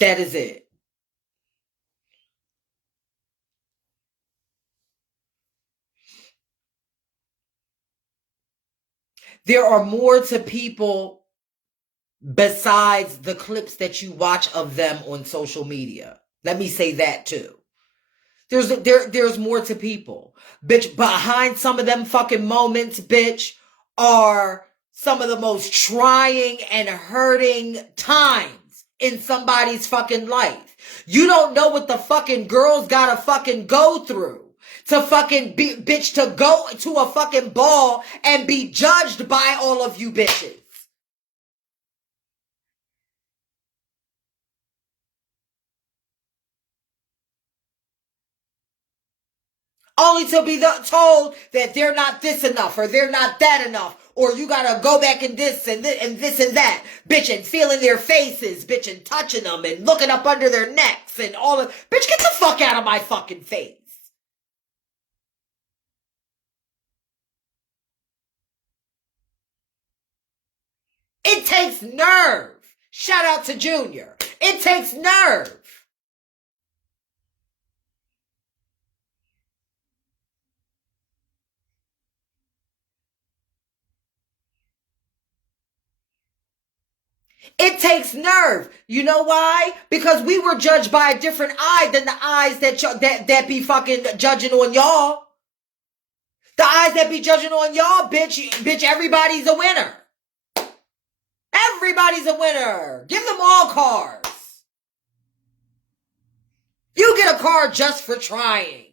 That is it. There are more to people besides the clips that you watch of them on social media. Let me say that too. There's more to people. Bitch, behind some of them fucking moments, bitch, are some of the most trying and hurting times in somebody's fucking life. You don't know what the fucking girls gotta fucking go through to fucking be, bitch, to go to a fucking ball and be judged by all of you bitches. only to be told that they're not this enough or they're not that enough. Or you gotta go back and this and this and that. Bitch, and feeling their faces, bitch, and touching them and looking up under their necks and all of... Bitch, get the fuck out of my fucking face. It takes nerve. Shout out to Junior. It takes nerve. It takes nerve. You know why? Because we were judged by a different eye than the eyes that be fucking judging on y'all. The eyes that be judging on y'all, bitch, everybody's a winner. Everybody's a winner. Give them all cards. You get a card just for trying.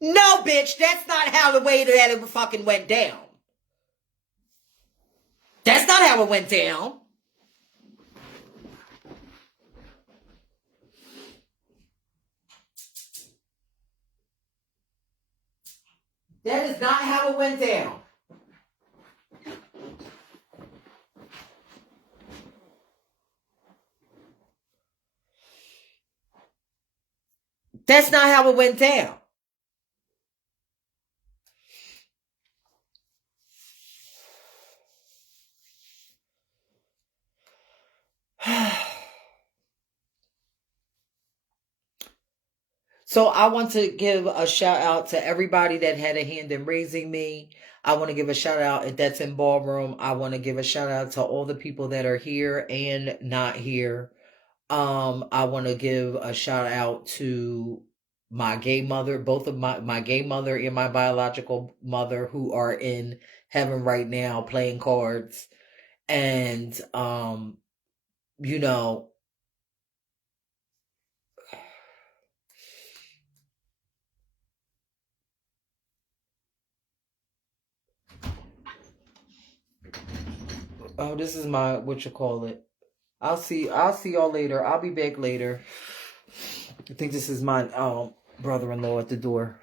No, bitch, that's not how the way that it fucking went down. That's not how it went down. That is not how it went down. That's not how it went down. So I want to give a shout out to everybody that had a hand in raising me. I want to give a shout out that's in Ballroom. I want to give a shout out to all the people that are here and not here. I want to give a shout out to my gay mother, both of my gay mother and my biological mother, who are in heaven right now playing cards. And, you know, oh, this is my, what you call it. I'll see y'all later. I'll be back later. I think this is my brother-in-law at the door.